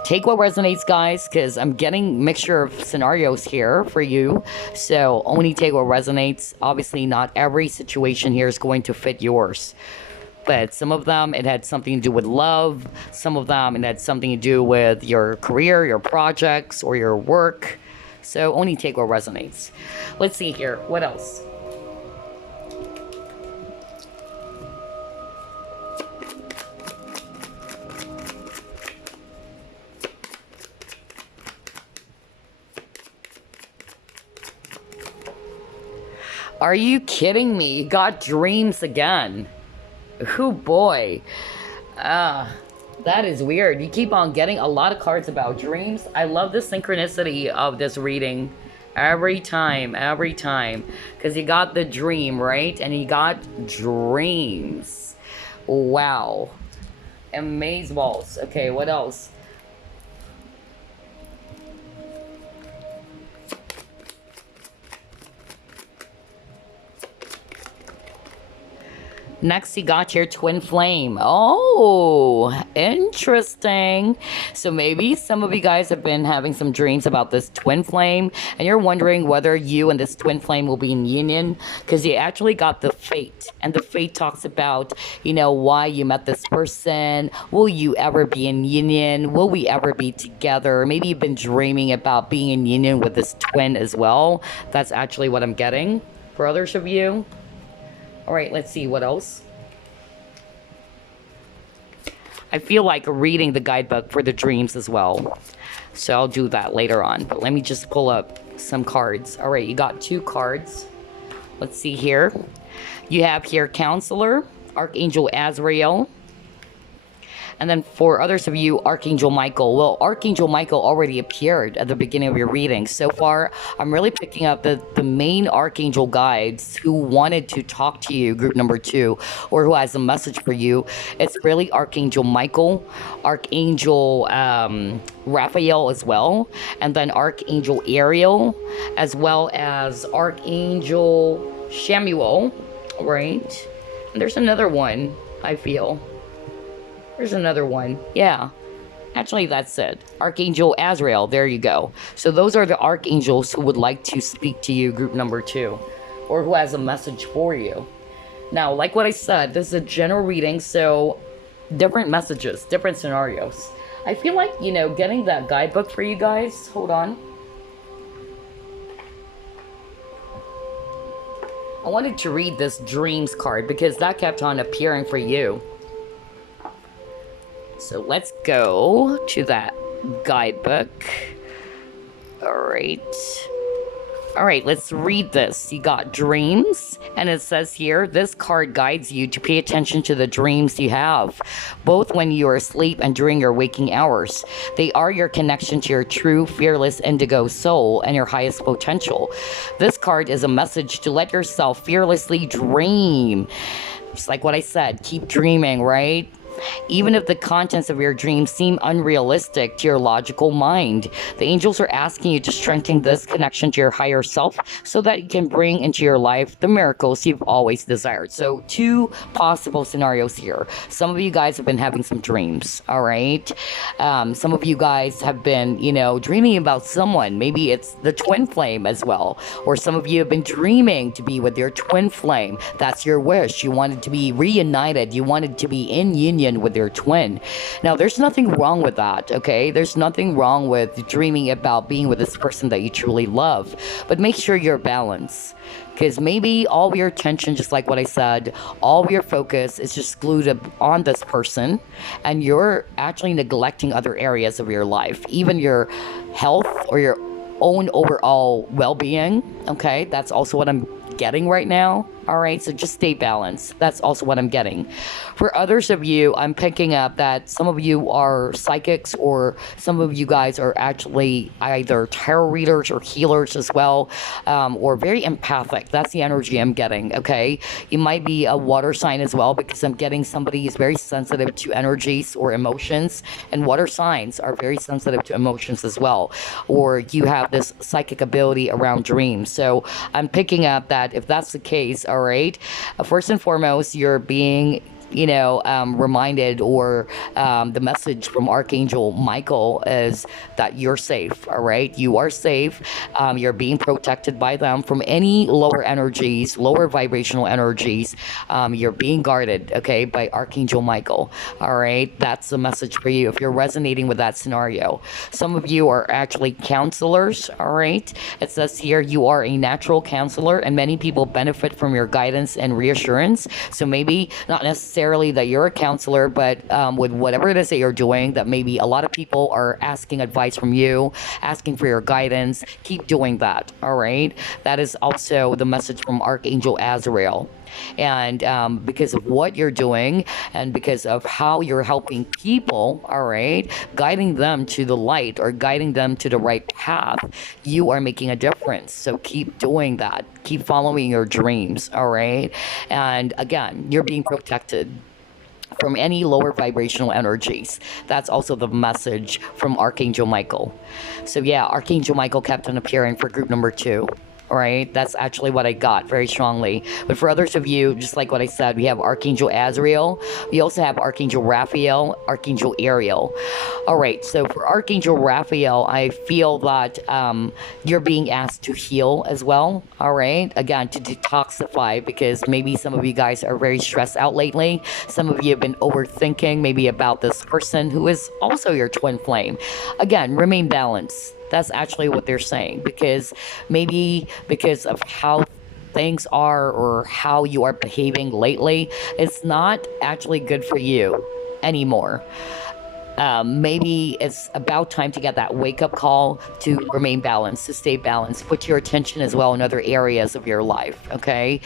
Take what resonates, guys, because I'm getting mixture of scenarios here for you. So only take what resonates. Obviously, not every situation here is going to fit yours. But some of them, it had something to do with love. Some of them, it had something to do with your career, your projects, or your work. So only take what resonates. Let's see here. What else? Are you kidding me? You got dreams again. Oh boy. That is weird. You keep on getting a lot of cards about dreams. I love the synchronicity of this reading. Every time. Because you got the dream, right? And you got dreams. Wow. Amazeballs. Okay, what else? Next, you got your twin flame. Oh, interesting. So maybe some of you guys have been having some dreams about this twin flame, and you're wondering whether you and this twin flame will be in union, because you actually got the fate. And the fate talks about, you know, why you met this person. Will you ever be in union? Will we ever be together? Maybe you've been dreaming about being in union with this twin as well. That's actually what I'm getting for others of you. All right, let's see what else. I feel like reading the guidebook for the dreams as well. So I'll do that later on. But let me just pull up some cards. All right, you got 2 cards. Let's see here. You have here Counselor, Archangel Azrael. And then for others of you, Archangel Michael. Well, Archangel Michael already appeared at the beginning of your reading. So far, I'm really picking up the main Archangel guides who wanted to talk to you, group number 2, or who has a message for you. It's really Archangel Michael, Archangel Raphael as well, and then Archangel Ariel, as well as Archangel Samuel, right? And there's another one, I feel. There's another one. Yeah. Actually, that's it. Archangel Azrael. There you go. So those are the archangels who would like to speak to you, group number 2, or who has a message for you. Now, like what I said, this is a general reading, so different messages, different scenarios. I feel like, you know, getting that guidebook for you guys. Hold on. I wanted to read this dreams card because that kept on appearing for you. So let's go to that guidebook. All right, let's read this. You got dreams, and it says here, this card guides you to pay attention to the dreams you have, both when you are asleep and during your waking hours. They are your connection to your true, fearless indigo soul and your highest potential. This card is a message to let yourself fearlessly dream. Just like what I said, keep dreaming, right? Even if the contents of your dreams seem unrealistic to your logical mind, the angels are asking you to strengthen this connection to your higher self so that you can bring into your life the miracles you've always desired. So 2 possible scenarios here. Some of you guys have been having some dreams, all right? Some of you guys have been, you know, dreaming about someone. Maybe it's the twin flame as well. Or some of you have been dreaming to be with your twin flame. That's your wish. You wanted to be reunited. You wanted to be in union with your twin. Now, there's nothing wrong with that, okay? There's nothing wrong with dreaming about being with this person that you truly love, but make sure you're balanced, because maybe all of your attention, just like what I said, all of your focus is just glued on this person, and you're actually neglecting other areas of your life, even your health or your own overall well-being, okay? That's also what I'm getting right now. All right, so just stay balanced. That's also what I'm getting. For others of you, I'm picking up that some of you are psychics, or some of you guys are actually either tarot readers or healers as well, or very empathic. That's the energy I'm getting, okay? You might be a water sign as well, because I'm getting somebody who's very sensitive to energies or emotions, and water signs are very sensitive to emotions as well. Or you have this psychic ability around dreams. So I'm picking up that if that's the case, all right, first and foremost, you're being, you know, reminded, or the message from Archangel Michael is that you're safe, all right? You are safe. You're being protected by them from any lower energies, lower vibrational energies. You're being guarded, okay, by Archangel Michael, all right? That's the message for you if you're resonating with that scenario. Some of you are actually counselors, all right? It says here you are a natural counselor, and many people benefit from your guidance and reassurance. So maybe not necessarily that you're a counselor, but with whatever it is that you're doing, that maybe a lot of people are asking advice from you, asking for your guidance. Keep doing that, all right? That is also the message from Archangel Azrael. And because of what you're doing, and because of how you're helping people, all right, guiding them to the light, or guiding them to the right path, you are making a difference. So keep doing that. Keep following your dreams, all right? And again, you're being protected from any lower vibrational energies. That's also the message from Archangel Michael. So yeah, Archangel Michael kept on appearing for group number 2. All right, that's actually what I got very strongly. But for others of you, just like what I said, we have Archangel Azrael. We also have Archangel Raphael, Archangel Ariel. All right, so for Archangel Raphael, I feel that you're being asked to heal as well. All right, again, to detoxify, because maybe some of you guys are very stressed out lately. Some of you have been overthinking maybe about this person who is also your twin flame. Again, remain balanced. That's actually what they're saying, because maybe because of how things are, or how you are behaving lately, it's not actually good for you anymore. Maybe it's about time to get that wake up call to remain balanced, to stay balanced. Put your attention as well in other areas of your life, okay?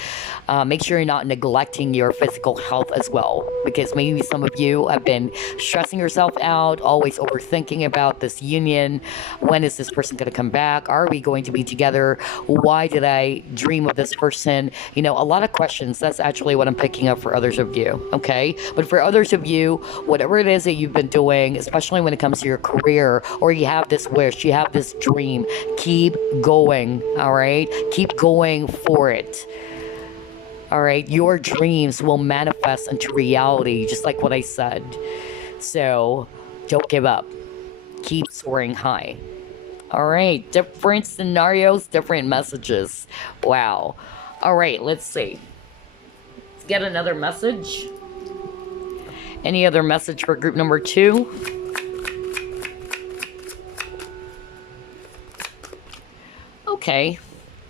Make sure you're not neglecting your physical health as well, because maybe some of you have been stressing yourself out, always overthinking about this union. When is this person going to come back? Are we going to be together? Why did I dream of this person? You know, a lot of questions. That's actually what I'm picking up for others of you, okay? But for others of you, whatever it is that you've been doing, especially when it comes to your career, or you have this wish, you have this dream, keep going, all right? Keep going for it. All right, your dreams will manifest into reality, just like what I said. So don't give up. Keep soaring high. All right, different scenarios, different messages. Wow. All right, let's see. Let's get another message. Any other message for group number 2? Okay,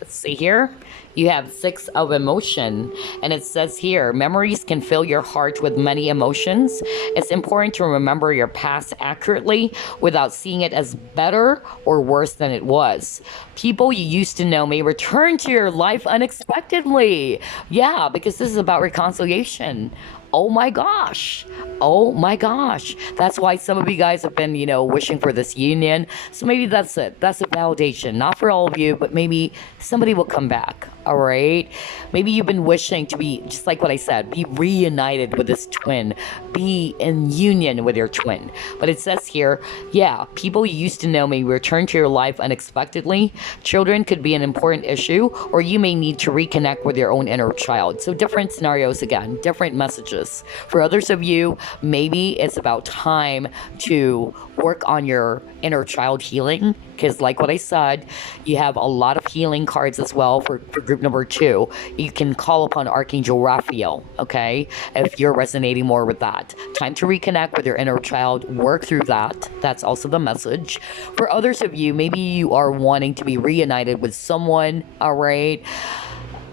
let's see here. You have 6 of emotion, and it says here, memories can fill your heart with many emotions. It's important to remember your past accurately without seeing it as better or worse than it was. People you used to know may return to your life unexpectedly. Yeah, because this is about reconciliation. Oh my gosh. Oh my gosh. That's why some of you guys have been, wishing for this union. So maybe that's it. That's a validation. Not for all of you, but maybe somebody will come back. All right. Maybe you've been wishing to be, just like what I said, be reunited with this twin, be in union with your twin. But it says here, yeah, people you used to know may return to your life unexpectedly. Children could be an important issue, or you may need to reconnect with your own inner child. So different scenarios again, different messages. For others of you, maybe it's about time to work on your inner child healing, because like what I said, you have a lot of healing cards as well for group number 2. You can call upon Archangel Raphael, okay, if you're resonating more with that. Time to reconnect with your inner child, work through that. That's also the message. For others of you, maybe you are wanting to be reunited with someone, all right?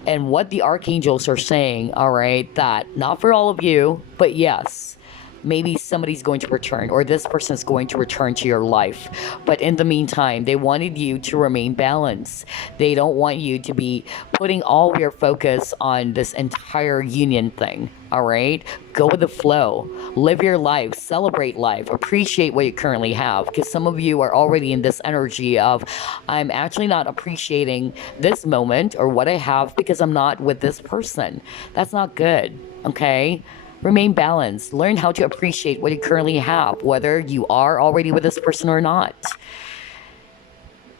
And what the archangels are saying, all right, that not for all of you, but yes, maybe somebody's going to return, or this person is going to return to your life. But in the meantime, they wanted you to remain balanced. They don't want you to be putting all your focus on this entire union thing, all right? Go with the flow. Live your life. Celebrate life. Appreciate what you currently have, because some of you are already in this energy of, I'm actually not appreciating this moment or what I have because I'm not with this person. That's not good, okay? Remain balanced. Learn how to appreciate what you currently have, whether you are already with this person or not.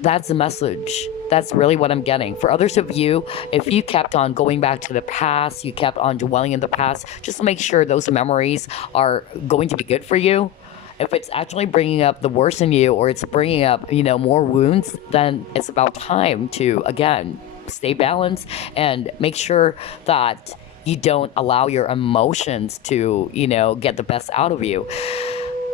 That's the message. That's really what I'm getting. For others of you, if you kept on going back to the past, you kept on dwelling in the past, just make sure those memories are going to be good for you. If it's actually bringing up the worst in you, or it's bringing up, more wounds, then it's about time to, again, stay balanced and make sure that you don't allow your emotions to, get the best out of you.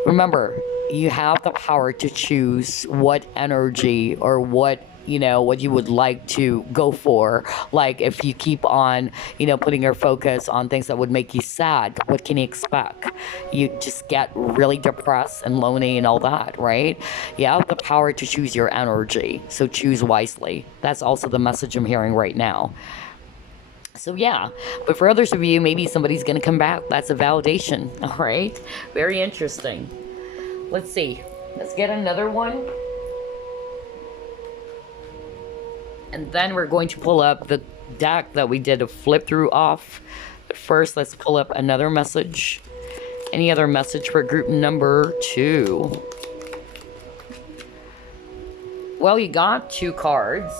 Remember, you have the power to choose what energy or what you would like to go for. Like if you keep on, putting your focus on things that would make you sad, what can you expect? You just get really depressed and lonely and all that, right? You have the power to choose your energy. So choose wisely. That's also the message I'm hearing right now. So yeah, but for others of you, maybe somebody's going to come back. That's a validation. All right. Very interesting. Let's see. Let's get another one. And then we're going to pull up the deck that we did a flip through off. But first, let's pull up another message. Any other message for group number 2? Well, you got 2 cards.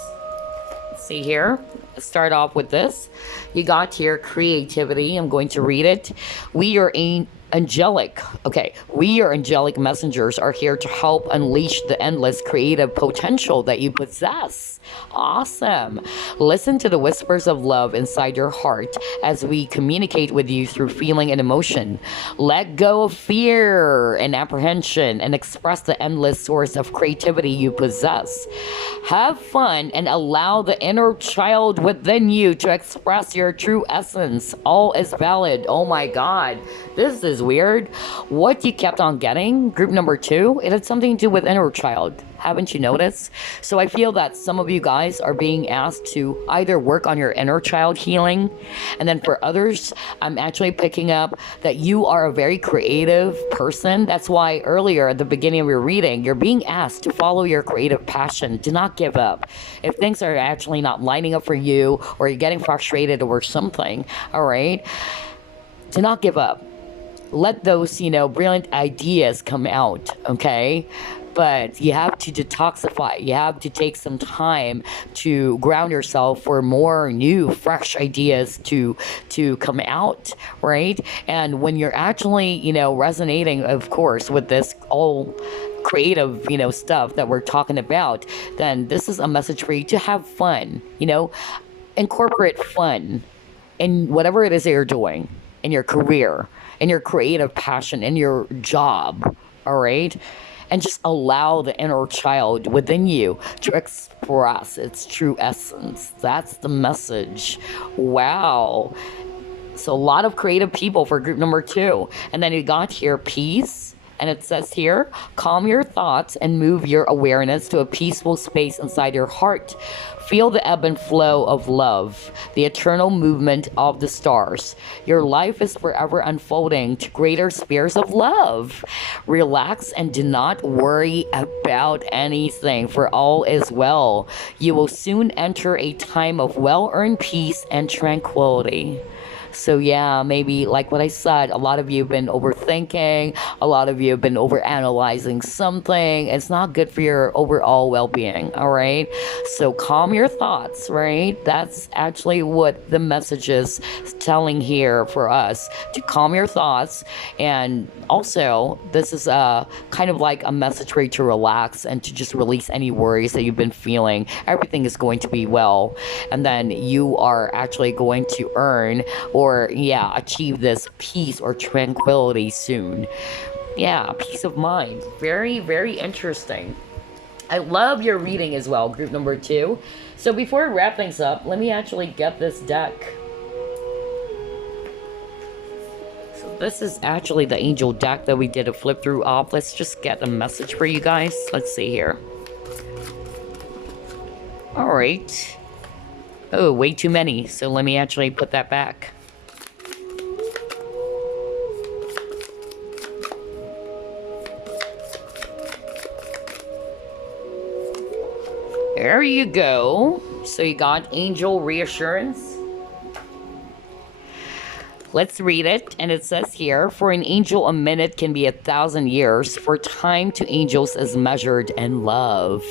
Let's see here. Let's start off with this. You got here creativity. I'm going to read it. We are angelic. Okay, we, your angelic messengers, are here to help unleash the endless creative potential that you possess. Awesome. Listen to the whispers of love inside your heart as we communicate with you through feeling and emotion. Let go of fear and apprehension and express the endless source of creativity you possess. Have fun and allow the inner child within you to express your true essence. All is valid. Oh my God. This is was weird. What you kept on getting, group number 2, it had something to do with inner child. Haven't you noticed? So I feel that some of you guys are being asked to either work on your inner child healing, and then for others, I'm actually picking up that you are a very creative person. That's why earlier at the beginning of your reading, you're being asked to follow your creative passion. Do not give up. If things are actually not lining up for you, or you're getting frustrated over something, all right, do not give up. Let those, brilliant ideas come out, okay? But you have to detoxify. You have to take some time to ground yourself for more new, fresh ideas to come out, right? And when you're actually, resonating, of course, with this all creative, stuff that we're talking about, then this is a message for you to have fun, incorporate fun in whatever it is that you're doing, in your career, in your creative passion, in your job, all right? And just allow the inner child within you to express its true essence. That's the message. Wow. So a lot of creative people for group number 2. And then you got here peace. And it says here, calm your thoughts and move your awareness to a peaceful space inside your heart. Feel the ebb and flow of love, the eternal movement of the stars. Your life is forever unfolding to greater spheres of love. Relax and do not worry about anything, for all is well. You will soon enter a time of well-earned peace and tranquility. So yeah, maybe like what I said, a lot of you have been overthinking, a lot of you have been overanalyzing something. It's not good for your overall well-being, all right? So calm your thoughts, right? That's actually what the message is telling here for us, to calm your thoughts. And also, this is kind of like a message for you to relax and to just release any worries that you've been feeling. Everything is going to be well. And then you are actually going to earn or achieve this peace or tranquility soon. Yeah, peace of mind. Very, very interesting. I love your reading as well, group number 2. So before we wrap things up, let me actually get this deck. So this is actually the angel deck that we did a flip through of. Let's just get a message for you guys. Let's see here. All right. Oh, way too many. So let me actually put that back. There you go. So you got angel reassurance. Let's read it. And it says here, for an angel, a minute can be 1,000 years. For time to angels is measured in love.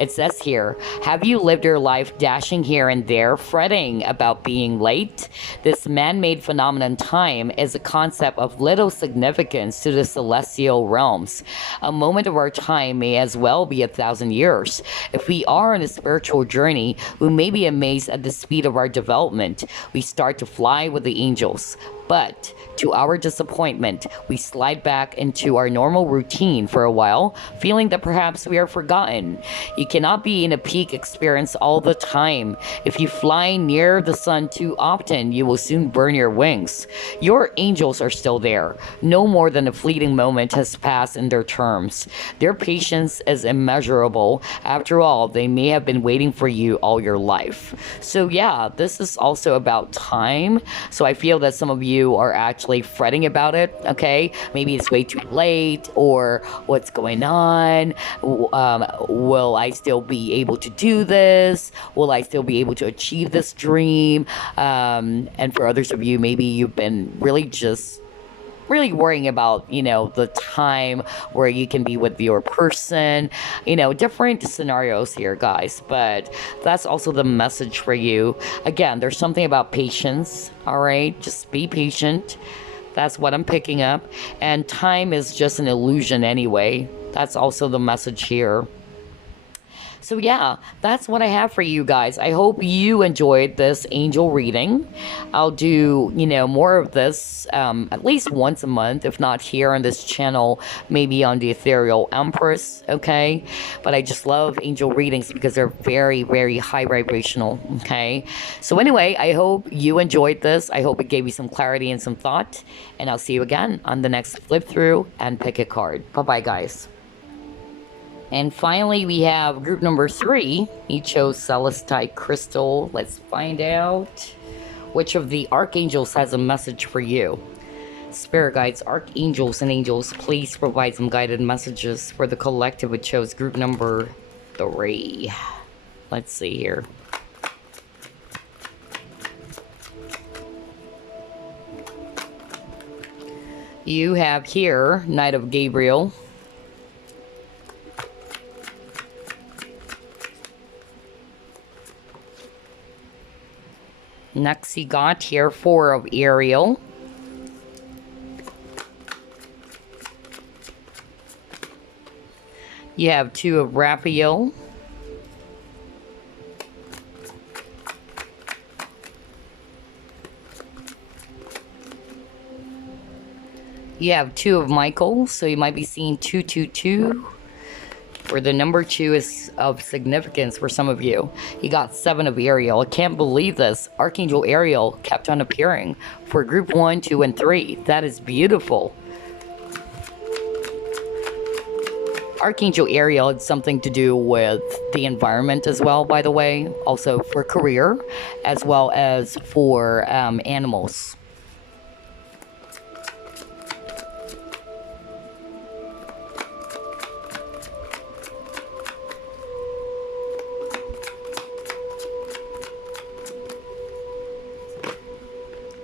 It says here, have you lived your life dashing here and there, fretting about being late? This man-made phenomenon time is a concept of little significance to the celestial realms. A moment of our time may as well be 1,000 years. If we are on a spiritual journey, we may be amazed at the speed of our development. We start to fly with the angels. But to our disappointment, we slide back into our normal routine for a while, feeling that perhaps we are forgotten. You cannot be in a peak experience all the time. If you fly near the sun too often, you will soon burn your wings. Your angels are still there. No more than a fleeting moment has passed in their terms. Their patience is immeasurable. After all, they may have been waiting for you all your life. So yeah, this is also about time. So I feel that some of you are actually fretting about it, okay? Maybe it's way too late, or what's going on? Will I still be able to do this? Will I still be able to achieve this dream? And for others of you, maybe you've been really worrying about, the time where you can be with your person, different scenarios here, guys. But that's also the message for you. Again, there's something about patience, all right? Just be patient. That's what I'm picking up. And time is just an illusion anyway. That's also the message here. So yeah, that's what I have for you guys. I hope you enjoyed this angel reading. I'll do, more of this at least once a month, if not here on this channel, maybe on the Ethereal Empress, okay? But I just love angel readings because they're very, very high vibrational, okay? So anyway, I hope you enjoyed this. I hope it gave you some clarity and some thought. And I'll see you again on the next flip through and pick a card. Bye-bye, guys. And finally, we have group number 3. He chose Celestite crystal. Let's find out which of the archangels has a message for you. Spirit guides, archangels, and angels, please provide some guided messages for the collective who chose group number 3. Let's see here. You have here Knight of Gabriel. Next, you got here 4 of Ariel. You have 2 of Raphael. You have 2 of Michael, so you might be seeing 222. Where the number 2 is of significance for some of you. You got 7 of Ariel. I can't believe this. Archangel Ariel kept on appearing for group 1, 2, and 3. That is beautiful. Archangel Ariel had something to do with the environment as well, by the way. Also for career, as well as for animals.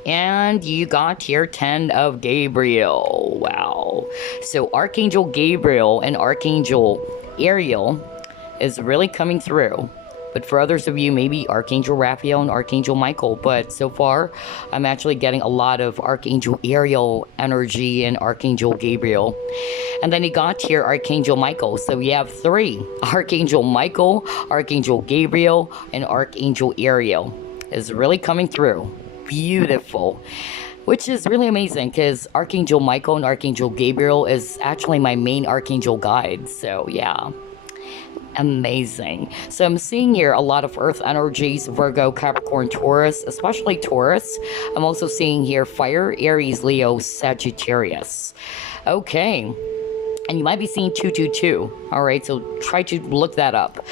And you got here 10 of Gabriel. Wow. So Archangel Gabriel and Archangel Ariel is really coming through. But for others of you, maybe Archangel Raphael and Archangel Michael. But so far, I'm actually getting a lot of Archangel Ariel energy and Archangel Gabriel. And then you got here Archangel Michael. So we have 3. Archangel Michael, Archangel Gabriel, and Archangel Ariel is really coming through. Beautiful, which is really amazing because Archangel Michael and Archangel Gabriel is actually my main archangel guide. So yeah, amazing. So I'm seeing here a lot of earth energies, Virgo, Capricorn, Taurus, especially Taurus. I'm also seeing here fire, Aries, Leo, Sagittarius. Okay, and you might be seeing 222. All right, so try to look that up.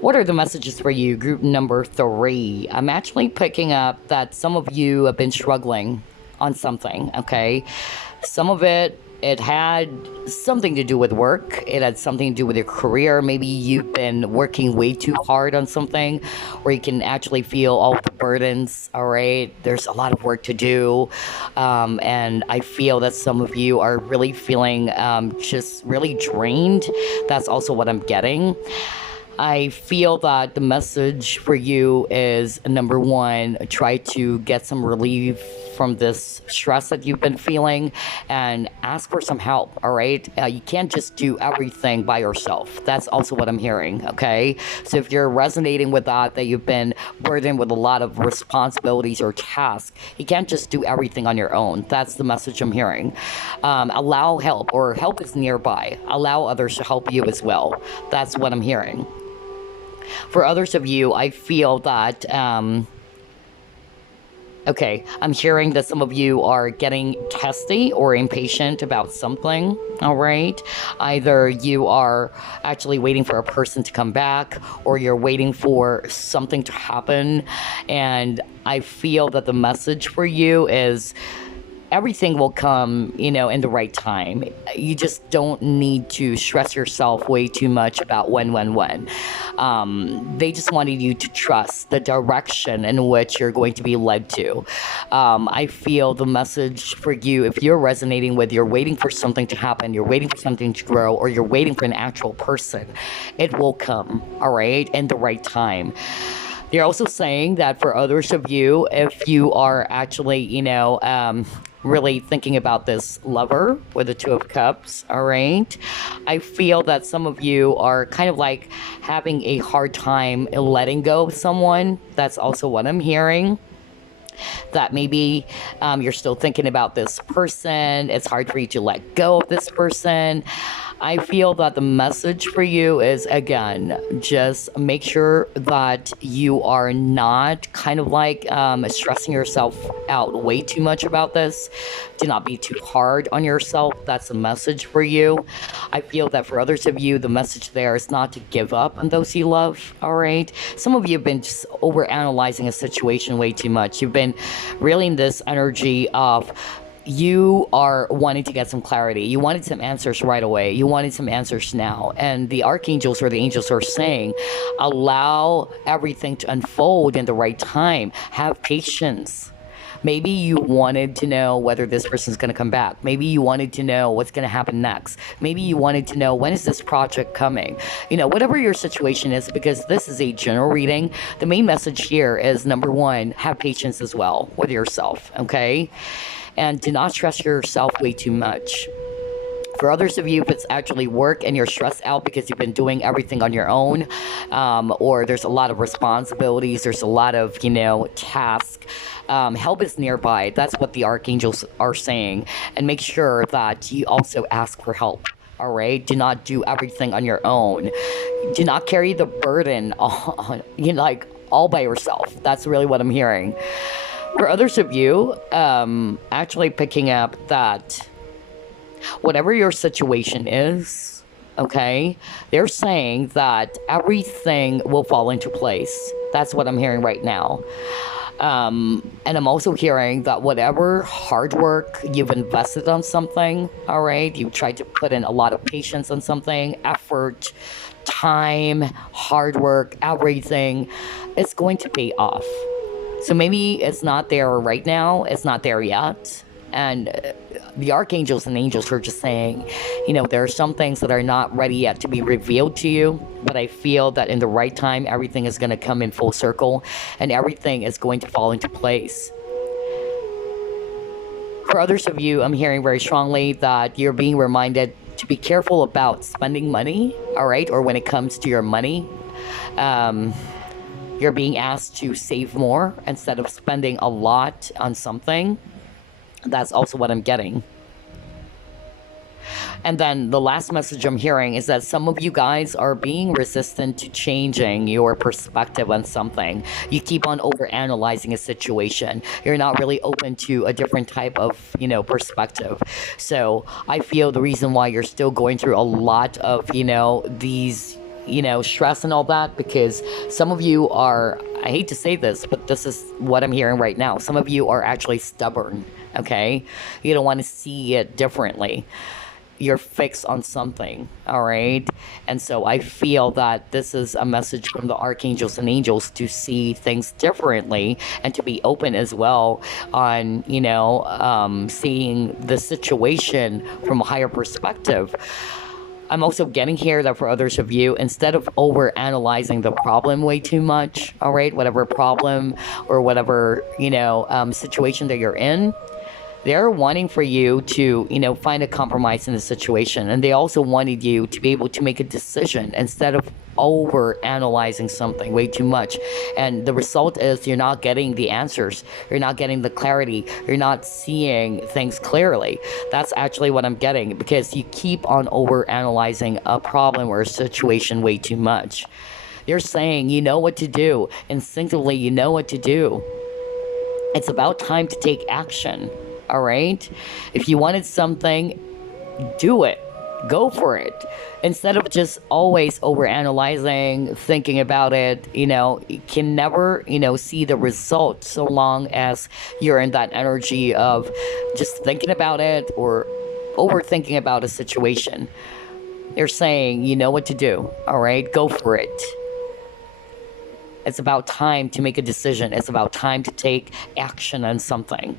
What are the messages for you, group number 3? I'm actually picking up that some of you have been struggling on something, okay? Some of it had something to do with work. It had something to do with your career. Maybe you've been working way too hard on something where you can actually feel all the burdens, all right? There's a lot of work to do. And I feel that some of you are really feeling just really drained. That's also what I'm getting. I feel that the message for you is, number 1, try to get some relief from this stress that you've been feeling and ask for some help, all right? You can't just do everything by yourself. That's also what I'm hearing, okay? So if you're resonating with that you've been burdened with a lot of responsibilities or tasks, you can't just do everything on your own. That's the message I'm hearing. Allow help, or help is nearby. Allow others to help you as well. That's what I'm hearing. For others of you, I feel that, okay, I'm hearing that some of you are getting testy or impatient about something, all right? Either you are actually waiting for a person to come back, or you're waiting for something to happen, and I feel that the message for you is everything will come, in the right time. You just don't need to stress yourself way too much about when. They just wanted you to trust the direction in which you're going to be led to. I feel the message for you, if you're resonating with, you're waiting for something to happen, you're waiting for something to grow, or you're waiting for an actual person, it will come, all right, in the right time. They're also saying that for others of you, if you are actually, really thinking about this lover with the Two of Cups, all right, I feel that some of you are kind of like having a hard time letting go of someone. That's also what I'm hearing. That maybe you're still thinking about this person. It's hard for you to let go of this person. I feel that the message for you is, again, just make sure that you are not kind of like stressing yourself out way too much about this. Do not be too hard on yourself. That's the message for you. I feel that for others of you, the message there is not to give up on those you love, all right? Some of you have been just overanalyzing a situation way too much. You've been really in this energy of you are wanting to get some clarity. You wanted some answers right away. You wanted some answers now. And the archangels or the angels are saying, allow everything to unfold in the right time. Have patience. Maybe you wanted to know whether this person's going to come back. Maybe you wanted to know what's going to happen next. Maybe you wanted to know, when is this project coming? Whatever your situation is, because this is a general reading, the main message here is, number one, have patience as well with yourself, okay? And do not stress yourself way too much. For others of you, if it's actually work and you're stressed out because you've been doing everything on your own, or there's a lot of responsibilities, there's a lot of, tasks, help is nearby. That's what the archangels are saying. And make sure that you also ask for help. All right? Do not do everything on your own. Do not carry the burden on, all by yourself. That's really what I'm hearing. For others of you, actually picking up that whatever your situation is, okay, they're saying that everything will fall into place. That's what I'm hearing right now. And I'm also hearing that whatever hard work you've invested on something, all right, you've tried to put in a lot of patience on something, effort, time, hard work, everything, it's going to pay off. So maybe it's not there right now, it's not there yet. And the archangels and angels are just saying, there are some things that are not ready yet to be revealed to you, but I feel that in the right time, everything is going to come in full circle and everything is going to fall into place. For others of you, I'm hearing very strongly that you're being reminded to be careful about spending money, all right, or when it comes to your money. You're being asked to save more instead of spending a lot on something. That's also what I'm getting. And then the last message I'm hearing is that some of you guys are being resistant to changing your perspective on something. You keep on overanalyzing a situation. You're not really open to a different type of, perspective. So I feel the reason why you're still going through a lot of, these stress and all that, because some of you are, I hate to say this, but this is what I'm hearing right now. Some of you are actually stubborn, okay? You don't want to see it differently. You're fixed on something, all right? And so I feel that this is a message from the archangels and angels to see things differently and to be open as well on, seeing the situation from a higher perspective. I'm also getting here that for others of you, instead of over-analyzing the problem way too much, all right, whatever problem or whatever, situation that you're in, they're wanting for you to, find a compromise in the situation. And they also wanted you to be able to make a decision instead of over-analyzing something way too much. And the result is you're not getting the answers. You're not getting the clarity. You're not seeing things clearly. That's actually what I'm getting, because you keep on over-analyzing a problem or a situation way too much. You're saying you know what to do. Instinctively, you know what to do. It's about time to take action. All right? If you wanted something, do it. Go for it. Instead of just always overanalyzing, thinking about it, you can never, see the result so long as you're in that energy of just thinking about it or overthinking about a situation. They're saying, you know what to do. All right? Go for it. It's about time to make a decision. It's about time to take action on something.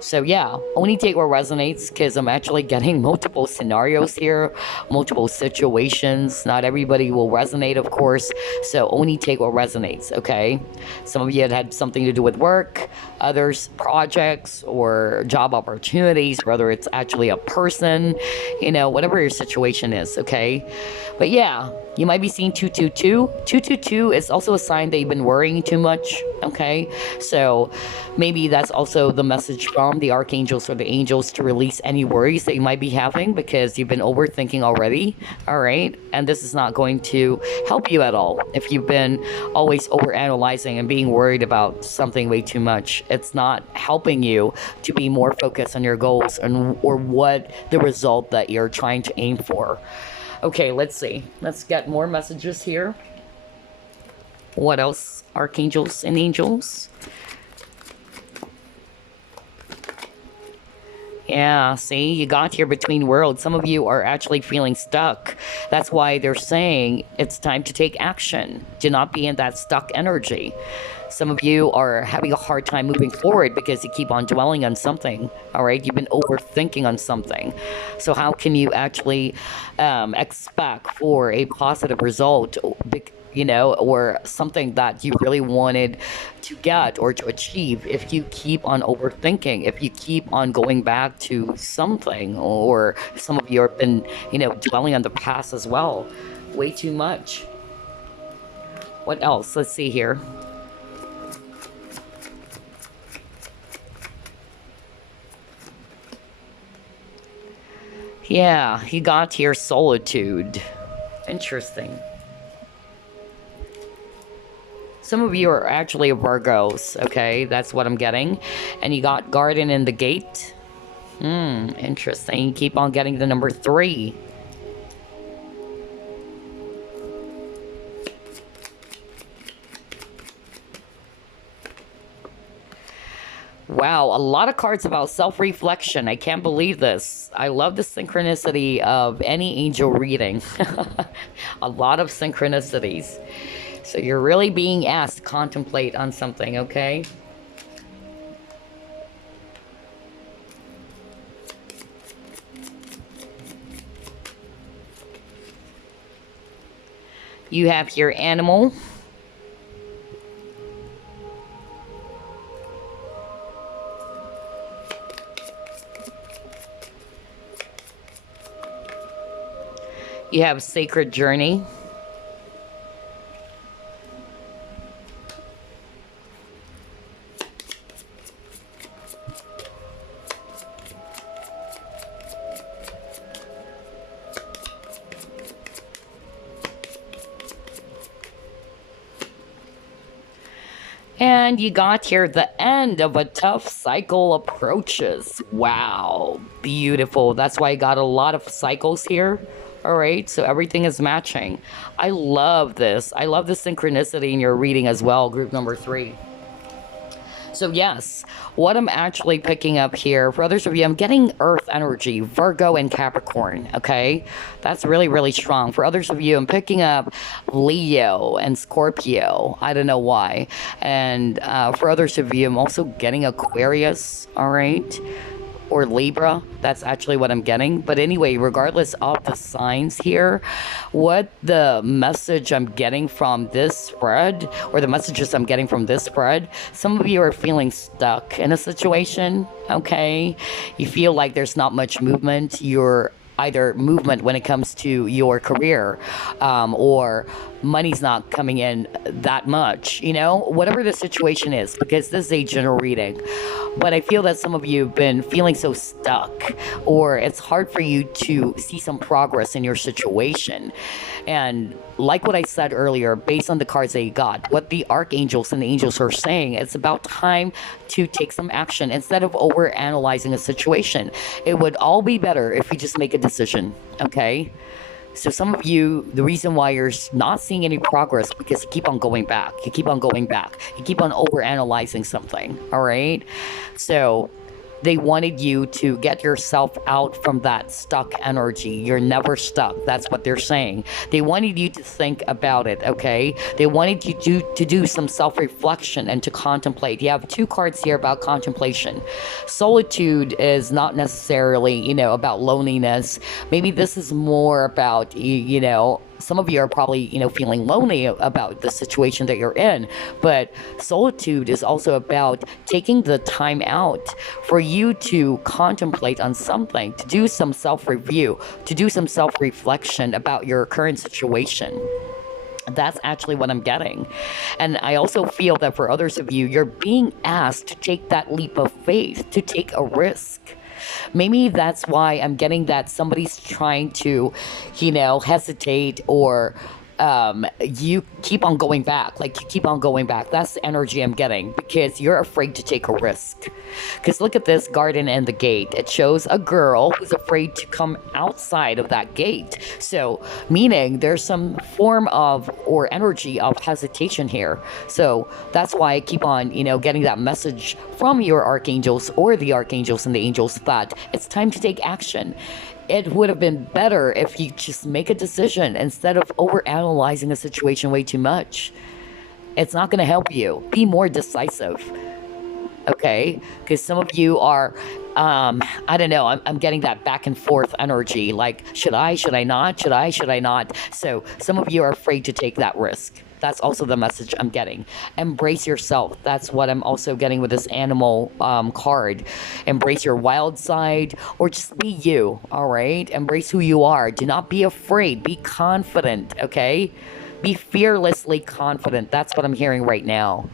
So yeah, only take what resonates, because I'm actually getting multiple scenarios here, multiple situations. Not everybody will resonate, of course. So only take what resonates, okay? Some of you had something to do with work, others projects or job opportunities, whether it's actually a person, you know, whatever your situation is, okay? But yeah, you might be seeing 222. 222 is also a sign that you've been worrying too much, okay? So maybe that's also the message from the archangels or the angels to release any worries that you might be having because you've been overthinking already, all right? And this is not going to help you at all if you've been always overanalyzing and being worried about something way too much. It's not helping you to be more focused on your goals and or what the result that you're trying to aim for. Okay, let's see. Let's get more messages here. What else? Archangels and angels. Yeah, see, you got here between worlds. Some of you are actually feeling stuck. That's why they're saying it's time to take action. Do not be in that stuck energy. Some of you are having a hard time moving forward because you keep on dwelling on something, all right? You've been overthinking on something. So how can you actually expect for a positive result, you know, or something that you really wanted to get or to achieve if you keep on overthinking, if you keep on going back to something, or some of you have been, you know, dwelling on the past as well, way too much. What else? Let's see here. Yeah, he got here solitude. Interesting. Some of you are actually Virgos, okay? That's what I'm getting. And you got garden in the gate. Interesting. Keep on getting the number 3. Wow, a lot of cards about self-reflection. I can't believe this. I love the synchronicity of any angel reading. A lot of synchronicities. So you're really being asked to contemplate on something, okay? You have your animal. You have sacred journey. And you got here the end of a tough cycle approaches. Wow, beautiful. That's why I got a lot of cycles here. All right, so everything is matching. I love this. I love the synchronicity in your reading as well, group number 3. So yes, what I'm actually picking up here, for others of you, I'm getting earth energy, Virgo and Capricorn, okay? That's really, really strong. For others of you, I'm picking up Leo and Scorpio. I don't know why. And for others of you, I'm also getting Aquarius, all right? Or Libra. That's actually what I'm getting. But anyway, regardless of the signs here, what the message I'm getting from this spread, or the messages I'm getting from this spread, some of you are feeling stuck in a situation, okay? You feel like there's not much movement. You're either movement when it comes to your career, or money's not coming in that much, you know, whatever the situation is, because this is a general reading. But I feel that some of you have been feeling so stuck, or it's hard for you to see some progress in your situation. And like what I said earlier, based on the cards that you got, what the archangels and the angels are saying, it's about time to take some action instead of over analyzing a situation. It would all be better if you just make a decision, okay? So some of you, the reason why you're not seeing any progress, because you keep on going back. You keep on going back. You keep on over analyzing something, all right? So They wanted you to get yourself out from that stuck energy. You're never stuck. That's what they're saying. They wanted you to think about it, okay? They wanted you to do some self-reflection and to contemplate. You have two cards here about contemplation. Solitude is not necessarily, about loneliness. Maybe this is more about, some of you are probably, feeling lonely about the situation that you're in. But solitude is also about taking the time out for you to contemplate on something, to do some self-review, to do some self-reflection about your current situation. That's actually what I'm getting. And I also feel that for others of you, you're being asked to take that leap of faith, to take a risk. Maybe that's why I'm getting that somebody's trying to, hesitate, or you keep on going back. Like, you keep on going back. That's the energy I'm getting, because you're afraid to take a risk. Because look at this garden and the gate. It shows a girl who's afraid to come outside of that gate. So, meaning there's some form of, or energy of hesitation here. So that's why I keep on, getting that message from your archangels, or the archangels and the angels, that it's time to take action. It would have been better if you just make a decision instead of overanalyzing a situation way too much. It's not going to help you. Be more decisive. Okay? Because some of you are, I don't know, I'm getting that back and forth energy. Like, should I not? Should I not? So some of you are afraid to take that risk. That's also the message I'm getting. Embrace yourself. That's what I'm also getting with this animal card. Embrace your wild side, or just be you, all right? Embrace who you are. Do not be afraid. Be confident, okay? Be fearlessly confident. That's what I'm hearing right now.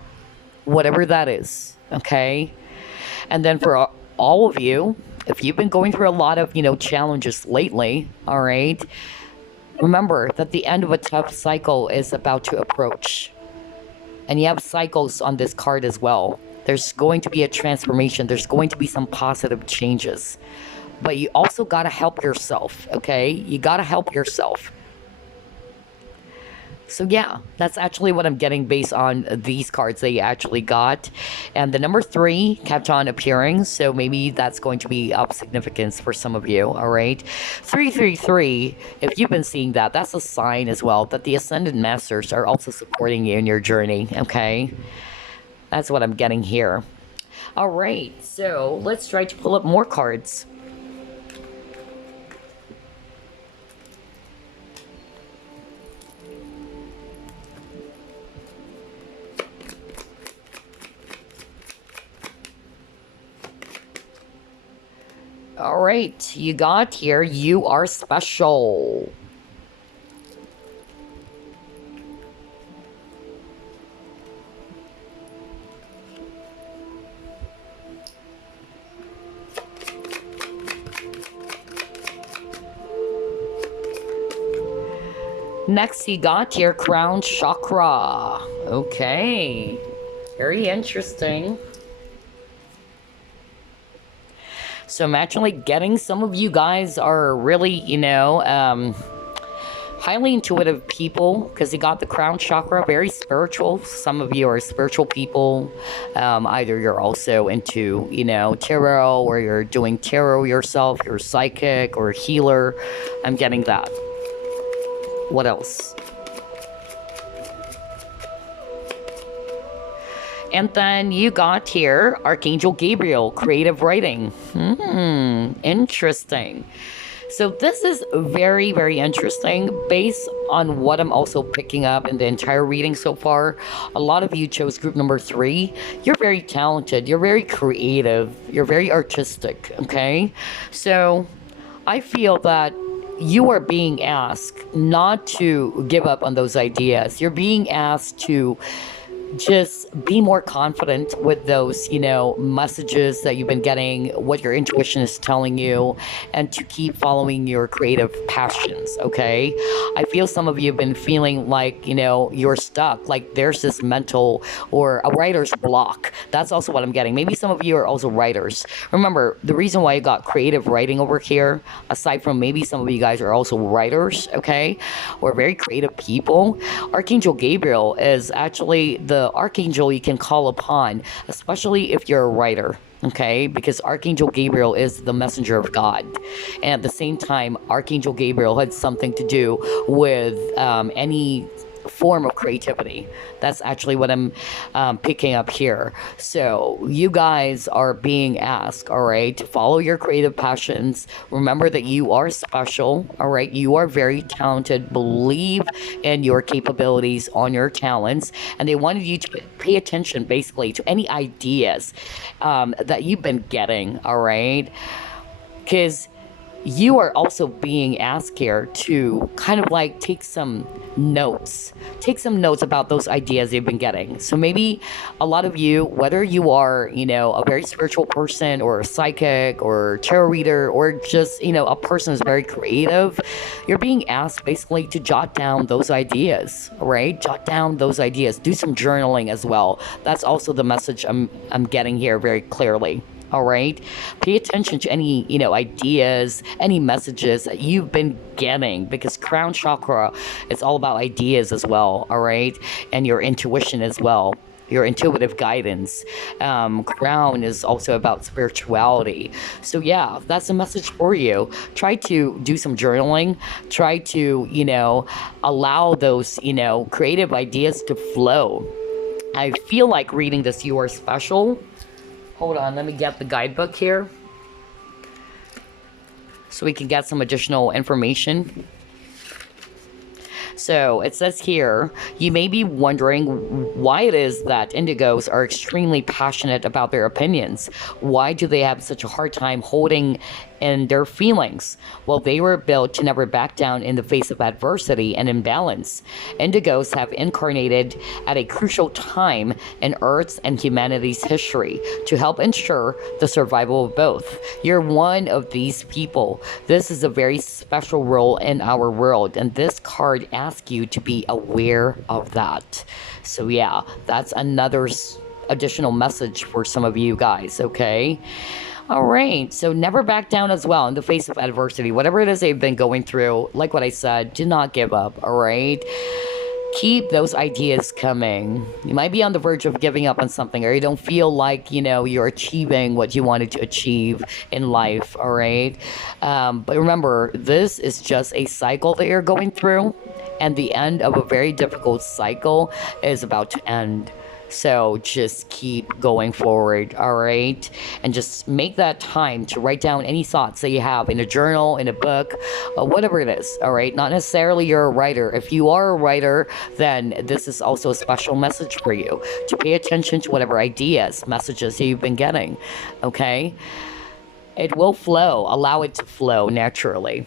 Whatever that is, okay? And then for all of you, if you've been going through a lot of, challenges lately, all right? Remember that the end of a tough cycle is about to approach. And you have cycles on this card as well. There's going to be a transformation. There's going to be some positive changes. But you also got to help yourself, okay? You got to help yourself. So yeah, that's actually what I'm getting based on these cards that you actually got. And the number 3 kept on appearing, so maybe that's going to be of significance for some of you, all right? 333, if you've been seeing that, that's a sign as well that the Ascended Masters are also supporting you in your journey, okay? That's what I'm getting here. All right, so let's try to pull up more cards. All right, you got here, you are special. Next, you got your crown chakra. Okay, very interesting. So I'm actually getting some of you guys are really, highly intuitive people, because you got the crown chakra, very spiritual. Some of you are spiritual people. Either you're also into, tarot, or you're doing tarot yourself, you're psychic or healer. I'm getting that. What else? And then you got here, Archangel Gabriel, creative writing. Interesting. So this is very, very interesting based on what I'm also picking up in the entire reading so far. A lot of you chose group number 3. You're very talented. You're very creative. You're very artistic, okay? So I feel that you are being asked not to give up on those ideas. You're being asked to just be more confident with those, messages that you've been getting, what your intuition is telling you, and to keep following your creative passions, okay? I feel some of you have been feeling like, you're stuck, like there's this mental or a writer's block. That's also what I'm getting. Maybe some of you are also writers. Remember, the reason why you got creative writing over here, aside from maybe some of you guys are also writers, okay? Or very creative people. Archangel Gabriel is actually the archangel you can call upon, especially if you're a writer, Okay, because Archangel Gabriel is the messenger of God, and at the same time, Archangel Gabriel had something to do with any form of creativity. That's actually what I'm picking up here. So you guys are being asked, all right, to follow your creative passions. Remember that you are special, all right? You are very talented. Believe in your capabilities, on your talents, and they wanted you to pay attention basically to any ideas that you've been getting, all right? Because you are also being asked here to kind of like take some notes. Take some notes about those ideas you've been getting. So maybe a lot of you, whether you are, you know, a very spiritual person or a psychic or tarot reader or just, you know, a person who's very creative, you're being asked basically to jot down those ideas, right? Jot down those ideas. Do some journaling as well. That's also the message I'm getting here very clearly. All right. Pay attention to any, you know, ideas, any messages that you've been getting, because crown chakra, it's all about ideas as well. All right. And your intuition as well. Your intuitive guidance. Crown is also about spirituality. So yeah, that's a message for you. Try to do some journaling. Try to, you know, allow those, you know, creative ideas to flow. I feel like reading this You Are Special. Hold on, let me get the guidebook here so we can get some additional information. So it says here, you may be wondering why it is that indigos are extremely passionate about their opinions. Why do they have such a hard time holding in their feelings? Well, they were built to never back down in the face of adversity and imbalance. Indigos have incarnated at a crucial time in Earth's and humanity's history to help ensure the survival of both. You're one of these people. This is a very special role in our world, and this card asks you to be aware of that. So yeah, that's another additional message for some of you guys, okay? All right, so never back down as well in the face of adversity. Whatever it is they've been going through, like what I said, do not give up, all right? Keep those ideas coming. You might be on the verge of giving up on something, or you don't feel like, you know, you're achieving what you wanted to achieve in life, all right? But remember, this is just a cycle that you're going through, and the end of a very difficult cycle is about to end. So just keep going forward, all right? And just make that time to write down any thoughts that you have in a journal, in a book, whatever it is, all right? Not necessarily you're a writer. If you are a writer, then this is also a special message for you to pay attention to whatever ideas, messages that you've been getting, okay? It will flow. Allow it to flow naturally.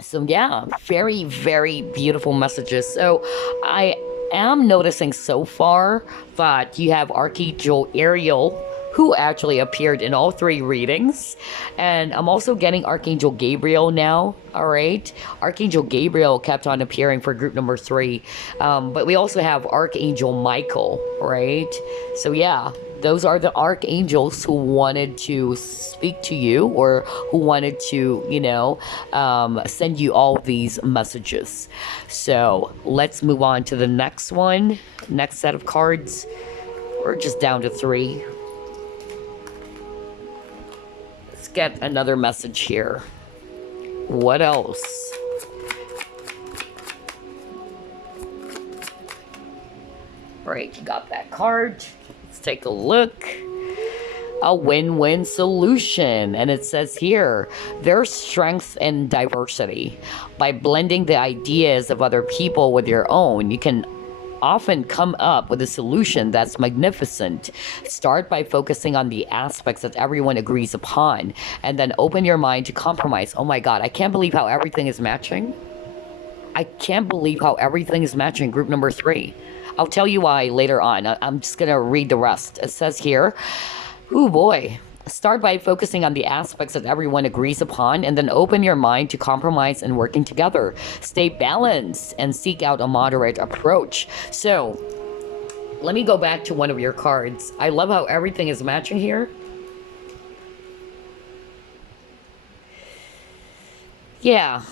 So yeah, very, very beautiful messages. So I am noticing so far that you have Archangel Ariel, who actually appeared in all three readings. And I'm also getting Archangel Gabriel now, all right? Archangel Gabriel kept on appearing for group number 3. But we also have Archangel Michael, right? So yeah, those are the archangels who wanted to speak to you, or who wanted to, you know, send you all these messages. So let's move on to the next one, next set of cards. We're just down to 3. Let's get another message here. What else? All right, you got that card. Let's take a look. A win-win solution. And it says here, there's strength in diversity. By blending the ideas of other people with your own, you can often come up with a solution that's magnificent. Start by focusing on the aspects that everyone agrees upon, and then open your mind to compromise. Oh my God, I can't believe how everything is matching. I can't believe how everything is matching group number 3. I'll tell you why later on. I'm just going to read the rest. It says here, oh boy. Start by focusing on the aspects that everyone agrees upon, and then open your mind to compromise and working together. Stay balanced and seek out a moderate approach. So, let me go back to one of your cards. I love how everything is matching here. Yeah.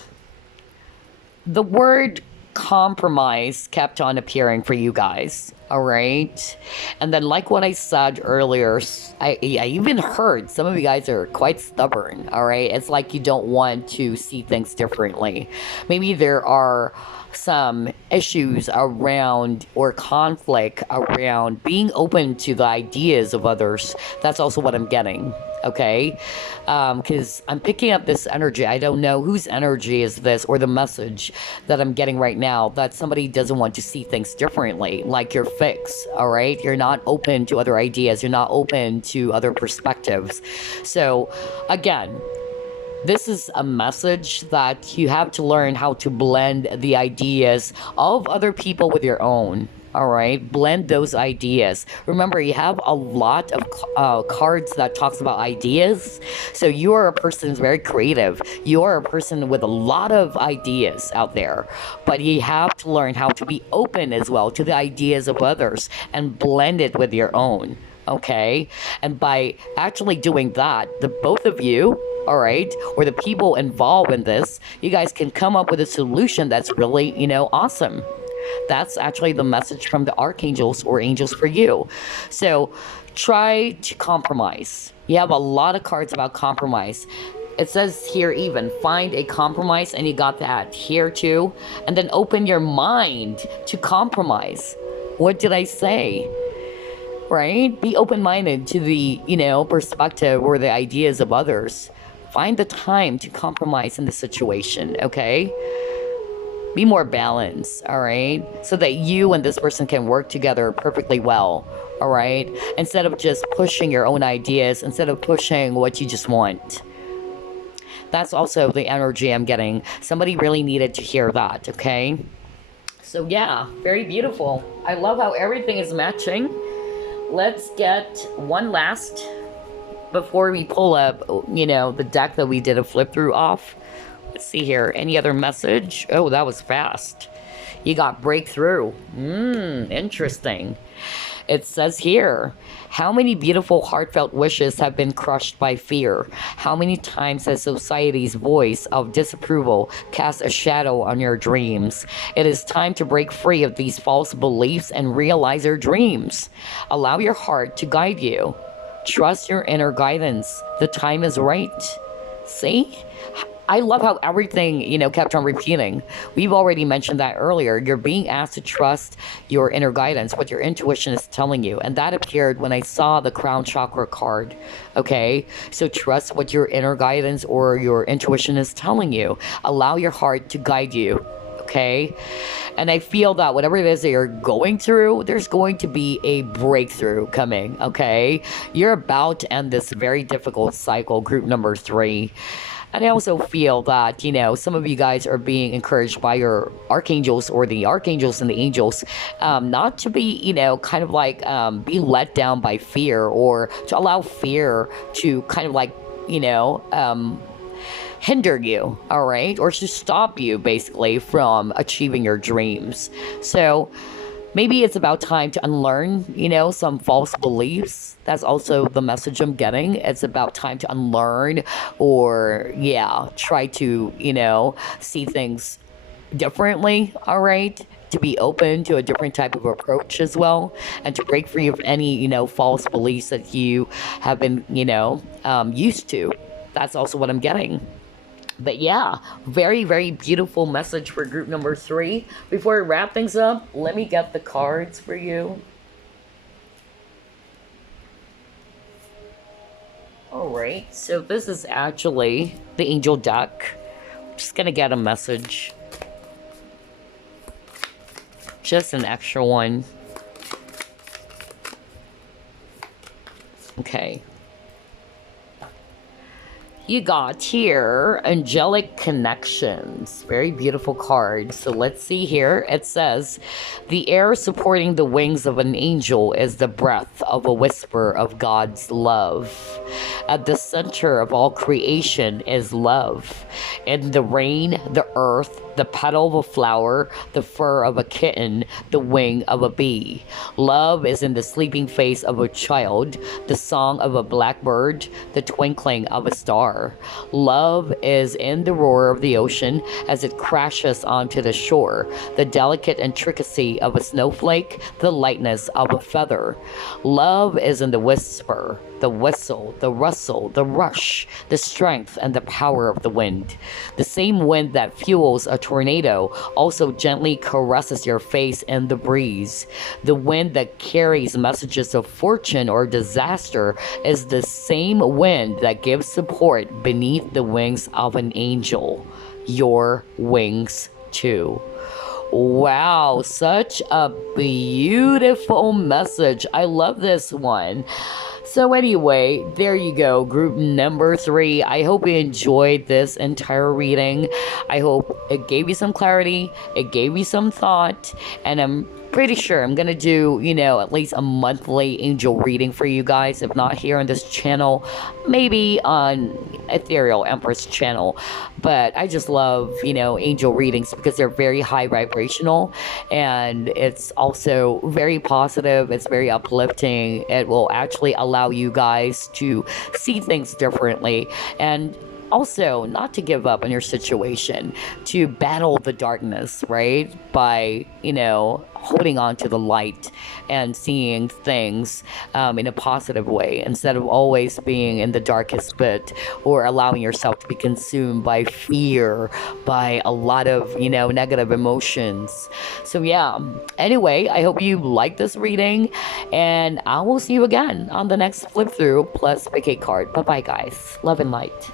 The word compromise kept on appearing for you guys. All right. And then, like what I said earlier, I even heard some of you guys are quite stubborn. All right. It's like you don't want to see things differently. Maybe there are some issues around or conflict around being open to the ideas of others. That's also what I'm getting. Okay, because I'm picking up this energy. I don't know whose energy is this or the message that I'm getting right now, that somebody doesn't want to see things differently, like you're fixed. All right, you're not open to other ideas, you're not open to other perspectives. So again, this is a message that you have to learn how to blend the ideas of other people with your own. All right, blend those ideas. Remember, you have a lot of cards that talks about ideas. So you are a person who's very creative. You are a person with a lot of ideas out there, but you have to learn how to be open as well to the ideas of others and blend it with your own. Okay, and by actually doing that, the both of you, all right, or the people involved in this, you guys can come up with a solution that's really, awesome. That's actually the message from the archangels or angels for you. So try to compromise. You have a lot of cards about compromise. It says here, even find a compromise, and you got that here too. And then open your mind to compromise. What did I say? Right? Be open-minded to the, perspective or the ideas of others. Find the time to compromise in the situation, okay? Be more balanced, all right? So that you and this person can work together perfectly well, all right? Instead of just pushing your own ideas, instead of pushing what you just want. That's also the energy I'm getting. Somebody really needed to hear that, okay? So yeah, very beautiful. I love how everything is matching. Let's get one last before we pull up, the deck that we did a flip through off. Let's see here. Any other message? Oh, that was fast. You got breakthrough. Interesting. It says here, how many beautiful heartfelt wishes have been crushed by fear? How many times has society's voice of disapproval cast a shadow on your dreams? It is time to break free of these false beliefs and realize your dreams. Allow your heart to guide you. Trust your inner guidance. The time is right. See? I love how everything, kept on repeating. We've already mentioned that earlier. You're being asked to trust your inner guidance, what your intuition is telling you. And that appeared when I saw the crown chakra card. Okay? So trust what your inner guidance or your intuition is telling you. Allow your heart to guide you. Okay? And I feel that whatever it is that you're going through, there's going to be a breakthrough coming. Okay? You're about to end this very difficult cycle, group number 3. And I also feel that, some of you guys are being encouraged by your archangels or the archangels and the angels not to be, be let down by fear, or to allow fear to hinder you, all right? Or to stop you, basically, from achieving your dreams. So maybe it's about time to unlearn, some false beliefs. That's also the message I'm getting. It's about time to unlearn or, try to, see things differently, all right? To be open to a different type of approach as well, and to break free of any, false beliefs that you have been, used to. That's also what I'm getting. But yeah, very, very beautiful message for group number 3. Before we wrap things up, let me get the cards for you. Alright, so this is actually the angel deck. I'm just gonna get a message. Just an extra one. Okay. You got here, angelic connections. Very beautiful card. So let's see here. It says, the air supporting the wings of an angel is the breath of a whisper of God's love. At the center of all creation is love. In the rain, the earth, the petal of a flower, the fur of a kitten, the wing of a bee. Love is in the sleeping face of a child, the song of a blackbird, the twinkling of a star. are. Love is in the roar of the ocean as it crashes onto the shore, the delicate intricacy of a snowflake, the lightness of a feather. Love is in the whisper, the whistle, the rustle, the rush, the strength, and the power of the wind. The same wind that fuels a tornado also gently caresses your face in the breeze. The wind that carries messages of fortune or disaster is the same wind that gives support beneath the wings of an angel. Your wings, too. Wow, such a beautiful message. I love this one. So anyway, there you go, group number 3. I hope you enjoyed this entire reading. I hope it gave you some clarity, it gave you some thought, and I'm pretty sure I'm gonna do, at least a monthly angel reading for you guys. If not here on this channel, maybe on Ethereal Empress channel. But I just love, angel readings because they're very high vibrational, and it's also very positive. It's very uplifting. It will actually allow you guys to see things differently, and also not to give up on your situation, to battle the darkness, right? By, holding on to the light and seeing things in a positive way instead of always being in the darkest pit or allowing yourself to be consumed by fear, by a lot of, negative emotions. So yeah, anyway, I hope you like this reading, and I will see you again on the next flip through plus pick a card. Bye bye, guys. Love and light.